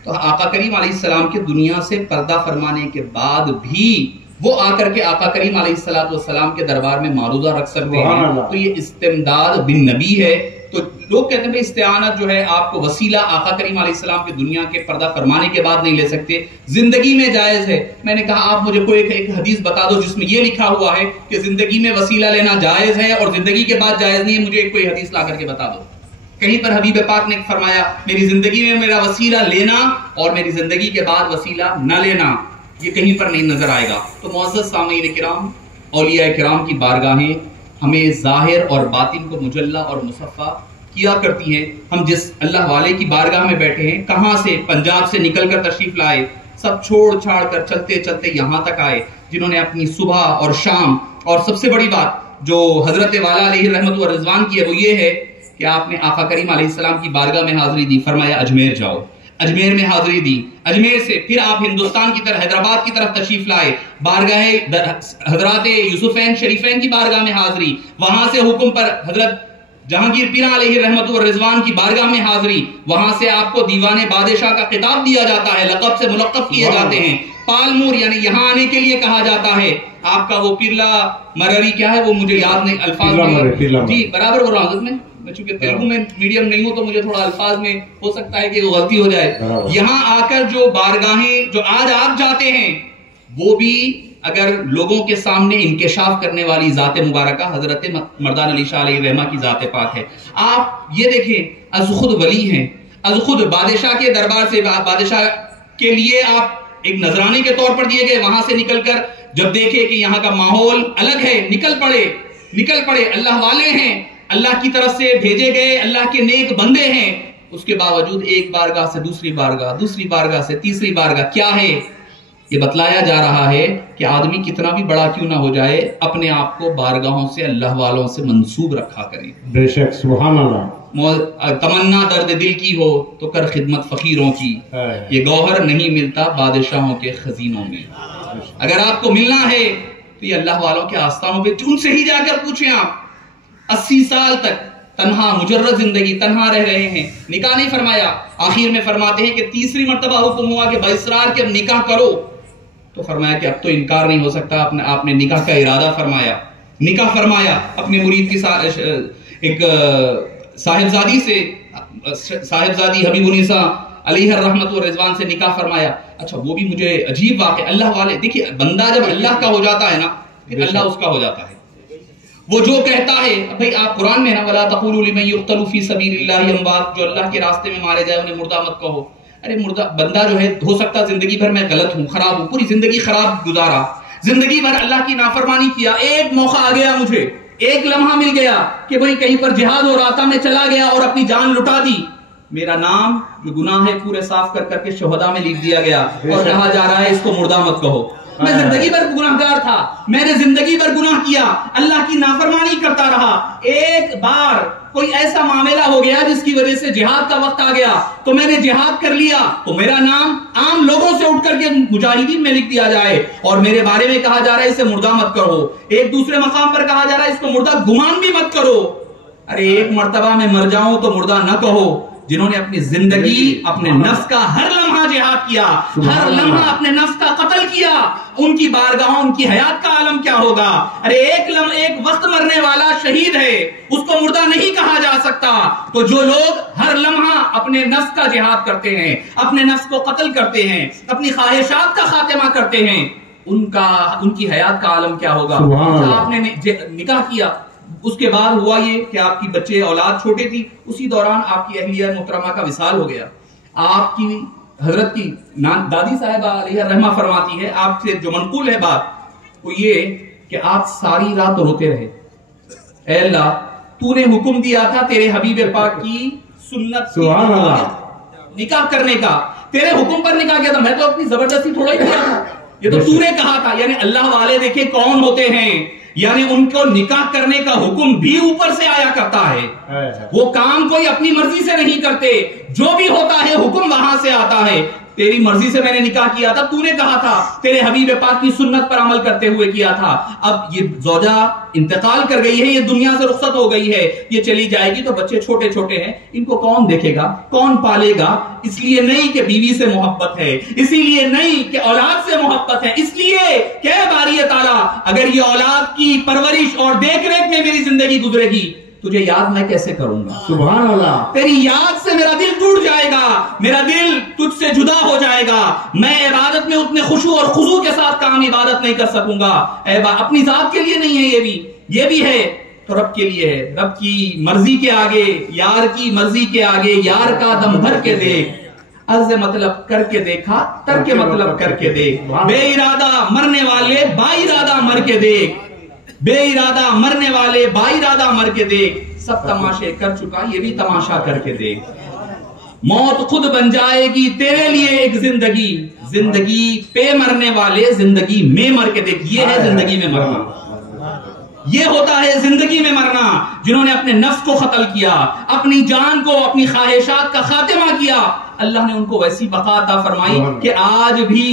تو آقا کریم علیہ السلام کے دنیا سے پردہ فرمانے کے بعد بھی وہ آ کر کے آقا کریم علیہ السلام کے دربار میں معروضہ رکھ سکتے ہیں، تو یہ استمداد بن نبی ہے۔ تو لوگ کہتے ہیں بھائی استعانت جو ہے آپ کو وسیلہ آقا کریم علیہ السلام کے دنیا کے پردہ فرمانے کے بعد نہیں لے سکتے، زندگی میں جائز ہے۔ میں نے کہا آپ مجھے کوئی ایک حدیث بتا دو جس میں یہ لکھا ہوا ہے کہ زندگی میں وسیلہ لینا جائز ہے اور زندگی کے بعد جائز نہیں ہے، مجھے کوئی حدیث لا کر کے بتا دو۔ کہیں پر حبیب پاک نے فرمایا میری زندگی میں میرا وسیلہ لینا اور میری زندگی کے بعد وسیلہ نہ لینا، یہ کہیں پر نہیں نظر آئے گا۔ تو معزز سامعین کرام، اولیاء کرام کی بارگاہیں ہمیں ظاہر اور باطن کو مجلہ اور مصفہ کیا کرتی ہیں۔ ہم جس اللہ والے کی بارگاہ میں بیٹھے ہیں، کہاں سے پنجاب سے نکل کر تشریف لائے، سب چھوڑ چھاڑ کر چلتے چلتے یہاں تک آئے، جنہوں نے اپنی صبح اور شام، اور سب سے بڑی بات جو حضرت والا علیہ رحمت و رضوان کی ہے وہ یہ ہے کہ آپ نے آقا کریم علیہ السلام کی بارگاہ میں حاضری دی، فرمایا اجمیر جاؤ، اجمیر میں حاضری دی، اجمیر سے پھر آپ ہندوستان کی طرف حیدرآباد کی طرف تشریف لائے، بارگاہ حضرات یوسفین شریفین کی بارگاہ میں حاضری، وہاں سے حکم پر حضرت جہانگیر پیرا علیہ رحمت و رضوان کی بارگاہ میں حاضری، وہاں سے آپ کو دیوان بادشاہ کا خطاب دیا جاتا ہے، لقب سے ملقب کیے جاتے ہیں، پالمور یعنی یہاں آنے کے لیے کہا جاتا ہے۔ آپ کا وہ پیرلا مرری کیا ہے وہ مجھے یاد نہیں، الفاظ میں جی برابر بول رہا ہوں، میں چونکہ تیلگو میں میڈیم نہیں ہوں تو مجھے تھوڑا الفاظ میں ہو سکتا ہے کہ وہ غلطی ہو جائے۔ یہاں آ کر جو بارگاہیں جو آج آپ جاتے ہیں وہ بھی اگر لوگوں کے سامنے انکشاف کرنے والی ذات مبارکہ حضرت مردان علی شاہ علیہ رحمہ کی ذات پاک ہے۔ آپ یہ دیکھیں از خود ولی ہیں، از خود بادشاہ کے دربار سے بادشاہ کے لیے آپ ایک نذرانے کے طور پر دیے گئے، وہاں سے نکل کر جب دیکھے کہ یہاں کا ماحول الگ ہے، نکل پڑے، اللہ والے ہیں، اللہ کی طرف سے بھیجے گئے اللہ کے نیک بندے ہیں، اس کے باوجود ایک بارگاہ سے دوسری بارگاہ، دوسری بارگاہ سے تیسری بارگاہ، کیا ہے یہ بتلایا جا رہا ہے کہ آدمی کتنا بھی بڑا کیوں نہ ہو جائے اپنے آپ کو بارگاہوں سے اللہ والوں سے منسوب رکھا کرے. بے شک سبحان اللہ. تمنا درد دل کی ہو تو کر خدمت فقیروں کی، یہ گوہر نہیں ملتا بادشاہوں کے خزینوں میں. اگر آپ کو ملنا ہے تو یہ اللہ والوں کے آستانوں پہ ان سے ہی جا کر پوچھیں. آپ 80 سال تک تنہا مجرد زندگی تنہا رہ رہے ہیں، نکاح نہیں فرمایا. آخر میں فرماتے ہیں کہ تیسری مرتبہ حکم ہوا کہ باصرار کے اب نکاح کرو، تو فرمایا کہ اب تو انکار نہیں ہو سکتا. آپ نے نکاح کا ارادہ فرمایا، نکاح فرمایا اپنے مرید کی ایک صاحبزادی سے، صاحبزادی حبیب النساء علیہ الرحمت و رضوان سے نکاح فرمایا. اچھا وہ بھی مجھے عجیب واقع، اللہ والے دیکھیے بندہ جب اللہ کا ہو جاتا ہے نا پھر اللہ اس کا ہو جاتا ہے. وہ جو کہتا ہے بھئی آپ قرآن میں نا وَلَا تَقُولُوا لِمَن يُقْتَلُ فِي سَبِيلِ اللَّهِ أَمْوَاتٌ، جو اللہ کے راستے میں مارے جائے انہیں مردہ مت کہو. ارے مردہ بندہ جو ہے ہو سکتا زندگی بھر میں غلط ہوں، خراب ہوں، پوری زندگی خراب گزارا، زندگی بھر اللہ کی نافرمانی کیا، ایک موقع آ گیا مجھے، ایک لمحہ مل گیا کہ بھئی کہیں پر جہاد ہو رہا تھا، میں چلا گیا اور اپنی جان لٹا دی، میرا نام جو گناہ ہے پورے صاف کر کر کے شہداء میں لکھ دیا گیا اور کہا جا رہا ہے اس کو مردہ مت کہو. میں زندگی بھر گناہگار تھا، میں نے زندگی بھر گناہ کیا، اللہ کی نافرمانی کرتا رہا. ایک بار کوئی ایسا معاملہ ہو گیا جس کی وجہ سے جہاد کا وقت آ گیا تو میں نے جہاد کر لیا تو میرا نام عام لوگوں سے اٹھ کر کے مجاہدین میں لکھ دیا جائے اور میرے بارے میں کہا جا رہا ہے اسے مردہ مت کرو. ایک دوسرے مقام پر کہا جا رہا ہے اس کو مردہ گمان بھی مت کرو. ارے ایک مرتبہ میں مر جاؤں تو مردہ نہ کہو. جنہوں نے اپنی زندگی اپنے نفس کا ہر لمحہ جہاد کیا، ہر لمحہ اپنے نفس کا قتل کیا، ان کی بارگاہوں ان کی حیات کا عالم کیا ہوگا. ارے ایک وقت مرنے والا شہید ہے، اس کو مردہ نہیں کہا جا سکتا. تو جو لوگ ہر لمحہ اپنے نفس کا جہاد کرتے ہیں، اپنے نفس کو قتل کرتے ہیں، اپنی خواہشات کا خاتمہ کرتے ہیں، ان کی حیات کا عالم کیا ہوگا. آپ نے نکاح کیا، اس کے بعد ہوا یہ کہ آپ کی بچے اولاد چھوٹے تھی، اسی دوران آپ کی اہلیہ محترمہ کا وصال ہو گیا. آپ کی حضرت کی دادی صاحبہ علیہ الرحمہ فرماتی ہے، آپ سے جو منقول ہے بات وہ یہ کہ آپ ساری رات روتے رہے، اے اللہ تو نے حکم دیا تھا تیرے حبیب پاک کی سنت کی نکاح کرنے کا، تیرے حکم پر نکاح کیا تھا، میں تو اپنی زبردستی تھوڑا ہی کیا تھا، یہ تو تو نے کہا تھا. یعنی اللہ والے دیکھیں کون ہوتے ہیں، یعنی ان کو نکاح کرنے کا حکم بھی اوپر سے آیا کرتا ہے. وہ کام کوئی اپنی مرضی سے نہیں کرتے، جو بھی ہوتا ہے حکم وہاں سے آتا ہے. تیری مرضی سے میں نے نکاح کیا تھا، تو نے کہا تھا تیرے حبیب پاک کی سنت پر عمل کرتے ہوئے کیا تھا. اب یہ زوجہ انتقال کر گئی ہے، یہ دنیا سے رخصت ہو گئی ہے، یہ چلی جائے گی تو بچے چھوٹے چھوٹے ہیں، ان کو کون دیکھے گا، کون پالے گا. اس لیے نہیں کہ بیوی سے محبت ہے، اسی لیے نہیں کہ اولاد سے محبت ہے، اس لیے کہ باری تعالیٰ اگر یہ اولاد کی پرورش اور دیکھ ریکھ میں میری زندگی گزرے گی تجھے یاد میں کیسے کروں گا. سبحان اللہ. تیری یاد سے میرا دل ٹوٹ جائے گا، میرا دل تجھ سے جدا ہو جائے گا، میں عبادت میں اتنے خشوع اور خضوع کے ساتھ کام عبادت نہیں کر سکوں گا. اپنی ذات کے لیے نہیں ہے، یہ بھی ہے تو رب کے لیے ہے. رب کی مرضی کے آگے، یار کی مرضی کے آگے یار کا دم بھر کے دیکھ، عرض مطلب کر کے دیکھا ترک مطلب کر کے دیکھ. بے ارادہ مرنے والے با ارادہ مر کے دیکھ، بے ارادہ مرنے والے با ارادہ مر کے دیکھ. سب تماشے کر چکا یہ بھی تماشا کر کے دیکھ. موت خود بن جائے گی تیرے لیے ایک زندگی، زندگی پہ مرنے والے زندگی میں مر کے دیکھ. یہ ہے زندگی میں مرنا، یہ ہوتا ہے زندگی میں مرنا. جنہوں نے اپنے نفس کو قتل کیا، اپنی جان کو، اپنی خواہشات کا خاتمہ کیا، اللہ نے ان کو ویسی بقا عطا فرمائی کہ آج بھی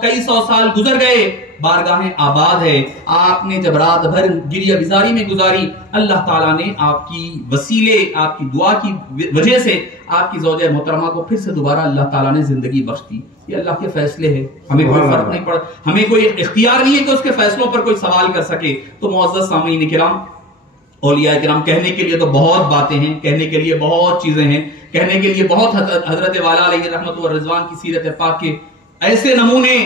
کئی سو سال گزر گئے، بارگاہیں آباد ہے. آپ نے جب رات بھر گریہ بیزاری میں گزاری، اللہ تعالیٰ نے آپ کی وسیلے، آپ کی دعا کی وجہ سے آپ کی زوجہ محترمہ کو پھر سے دوبارہ اللہ تعالیٰ نے زندگی بخش دی. یہ اللہ کے فیصلے ہیں، ہمیں کوئی فرق نہیں پڑا، ہمیں کوئی اختیار نہیں ہے کہ اس کے فیصلوں پر کوئی سوال کر سکے. تو معزز سامعین کرام، اولیاء کرام، کہنے کے لیے تو بہت باتیں ہیں، کہنے کے لیے بہت چیزیں ہیں، کہنے کے لیے بہت حضرت والا علیہ رحمت و رضوان کی سیرت پاک کے ایسے نمونے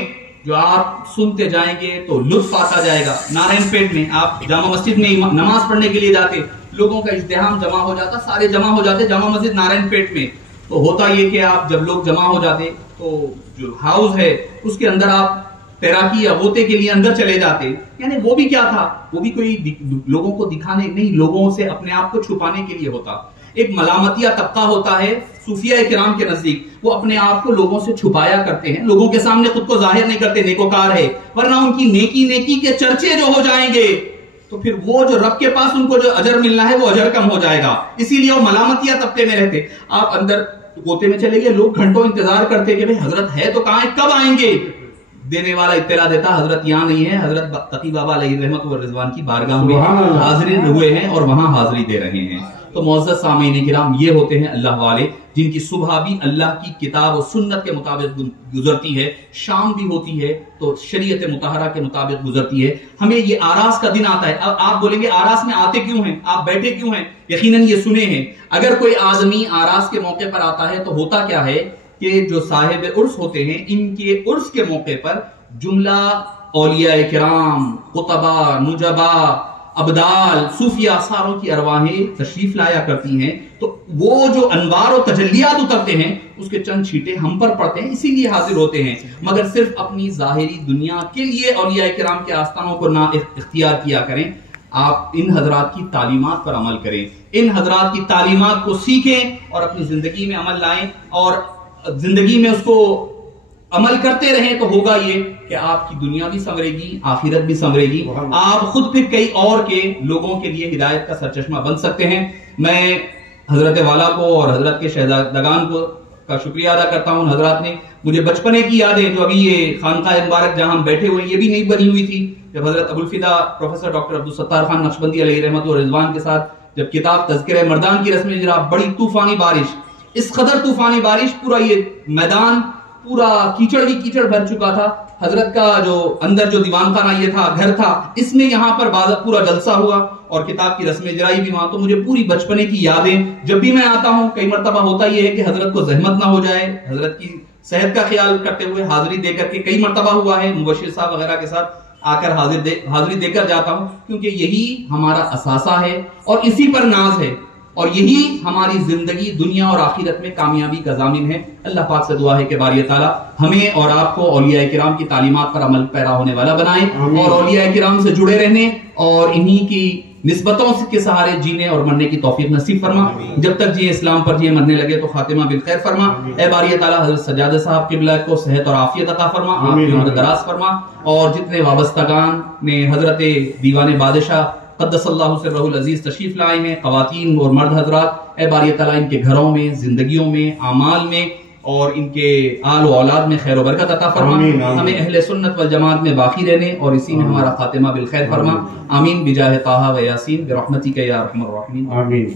جو آپ سنتے جائیں گے تو لطف آتا جائے گا. نارائن پیٹ میں آپ جامع مسجد میں نماز پڑھنے کے لیے جاتے، لوگوں کا ازدحام جمع ہو جاتا، سارے جمع ہو جاتے جامع مسجد نارائن پیٹ میں. تو ہوتا یہ کہ آپ جب لوگ جمع ہو جاتے تو جو ہاؤس ہے اس کے اندر آپ تیراکی یا غوطے کے لیے اندر چلے جاتے. یعنی وہ بھی کیا تھا، وہ بھی کوئی لوگوں کو دکھانے نہیں، لوگوں سے اپنے آپ کو چھپانے کے لیے ہوتا. ایک ملامتیہ طبقہ ہوتا ہے صوفیہ کرام کے نزدیک، وہ اپنے آپ کو لوگوں سے چھپایا کرتے ہیں، لوگوں کے سامنے خود کو ظاہر نہیں کرتے نیکوکار ہے، ورنہ ان کی نیکی کے چرچے جو ہو جائیں گے تو پھر وہ جو رب کے پاس ان کو جو اجر ملنا ہے وہ اجر کم ہو جائے گا، اسی لیے وہ ملامتیہ طبقے میں رہتے۔ آپ اندر گوتے میں چلے گئے، لوگ گھنٹوں انتظار کرتے کہ بھئی حضرت ہے تو کہاں ہے، کب آئیں گے؟ دینے والا اطلاع دیتا حضرت یہاں نہیں ہے، حضرت تقی بابا علیہ رحمت و رضوان کی بارگاہ میں حاضری ہوئے ہیں اور وہاں حاضری دے رہے ہیں۔ تو معزز سامعین کرام، یہ ہوتے ہیں اللہ والے جن کی صبح بھی اللہ کی کتاب و سنت کے مطابق گزرتی ہے، شام بھی ہوتی ہے تو شریعت مطہرہ کے مطابق گزرتی ہے۔ ہمیں یہ آراس کا دن آتا ہے، اب آپ بولیں گے آراس میں آتے کیوں ہیں، آپ بیٹھے کیوں ہیں؟ یقیناً یہ سنے ہیں، اگر کوئی آدمی آراس کے موقع پر آتا ہے تو ہوتا کیا ہے کہ جو صاحب عرس ہوتے ہیں، ان کے عرس کے موقع پر جملہ اولیاء کرام، خطبہ، نجبا، ابدال، صوفیہ ساروں کی ارواحیں تشریف لایا کرتی ہیں، تو وہ جو انوار و تجلیات اترتے ہیں اس کے چند چھیٹے ہم پر پڑتے ہیں، اسی لیے حاضر ہوتے ہیں، مگر صرف اپنی ظاہری دنیا کے لیے اولیاء کرام کے آستانوں کو نہ اختیار کیا کریں۔ آپ ان حضرات کی تعلیمات پر عمل کریں، ان حضرات کی تعلیمات کو سیکھیں اور اپنی زندگی میں عمل لائیں، اور زندگی میں اس کو عمل کرتے رہیں تو ہوگا یہ کہ آپ کی دنیا بھی سنورے گی، آخرت بھی سنورے گی، آپ خود پھر کئی اور کے لوگوں کے لیے ہدایت کا سرچشمہ بن سکتے ہیں۔ میں حضرت والا کو اور حضرت کے شہزادگان کو کا شکریہ ادا کرتا ہوں، حضرات نے مجھے بچپنے کی یادیں جو ابھی یہ خانقاہ مبارک جہاں ہم بیٹھے ہوئے یہ بھی نہیں بنی ہوئی تھی، جب حضرت ابوالفدا پروفیسر ڈاکٹر عبدالستار خان نقشبندی علیہ رحمت و رضوان کے ساتھ جب کتاب تذکرہ مردان کی رسم اجرا، بڑی طوفانی بارش، اس قدر طوفانی بارش، پورا یہ میدان پورا کیچڑ ہی کیچڑ بھر چکا تھا، حضرت کا جو اندر جو دیوان خانہ یہ تھا، گھر تھا، اس میں یہاں پر پورا جلسہ ہوا اور کتاب کی رسم اجرائی بھی وہاں، تو مجھے پوری بچپنے کی یادیں، جب بھی میں آتا ہوں کئی مرتبہ ہوتا یہ ہے کہ حضرت کو زحمت نہ ہو جائے، حضرت کی صحت کا خیال کرتے ہوئے حاضری دے کر کے کئی مرتبہ ہوا ہے، مبشر صاحب وغیرہ کے ساتھ آ کر حاضری دے کر جاتا ہوں، کیونکہ یہی ہمارا اثاثہ ہے اور اسی پر ناز ہے، اور یہی ہماری زندگی دنیا اور آخرت میں کامیابی کا ضامن ہے۔ اللہ پاک سے دعا ہے کہ باری تعالیٰ ہمیں اور آپ کو اولیاء کرام کی تعلیمات پر عمل پیرا ہونے والا بنائے، اور اولیاء کرام سے جڑے رہنے اور انہی کی نسبتوں کے سہارے جینے اور مرنے کی توفیق نصیب فرما، جب تک جیے اسلام پر جیے، مرنے لگے تو خاتمہ بالخیر فرما۔ اے باری تعالیٰ حضرت سجاد صاحب قبلہ کو صحت اور عافیت عطا فرما، آپ کی عمر دراز فرما، اور جتنے وابستگان نے حضرت دیوان بادشاہ قدس اللہ سرہ العزیز تشریف لائے ہیں، خواتین اور مرد حضرات، اے باری تعالیٰ ان کے گھروں میں، زندگیوں میں، اعمال میں اور ان کے آل و اولاد میں خیر و برکت عطا فرما، ہمیں اہل سنت والجماعت میں باقی رہنے اور اسی میں ہمارا خاتمہ بالخیر فرما، آمین بجاہ طٰہٰ و یاسین برحمتک یا ارحم الراحمین، آمین۔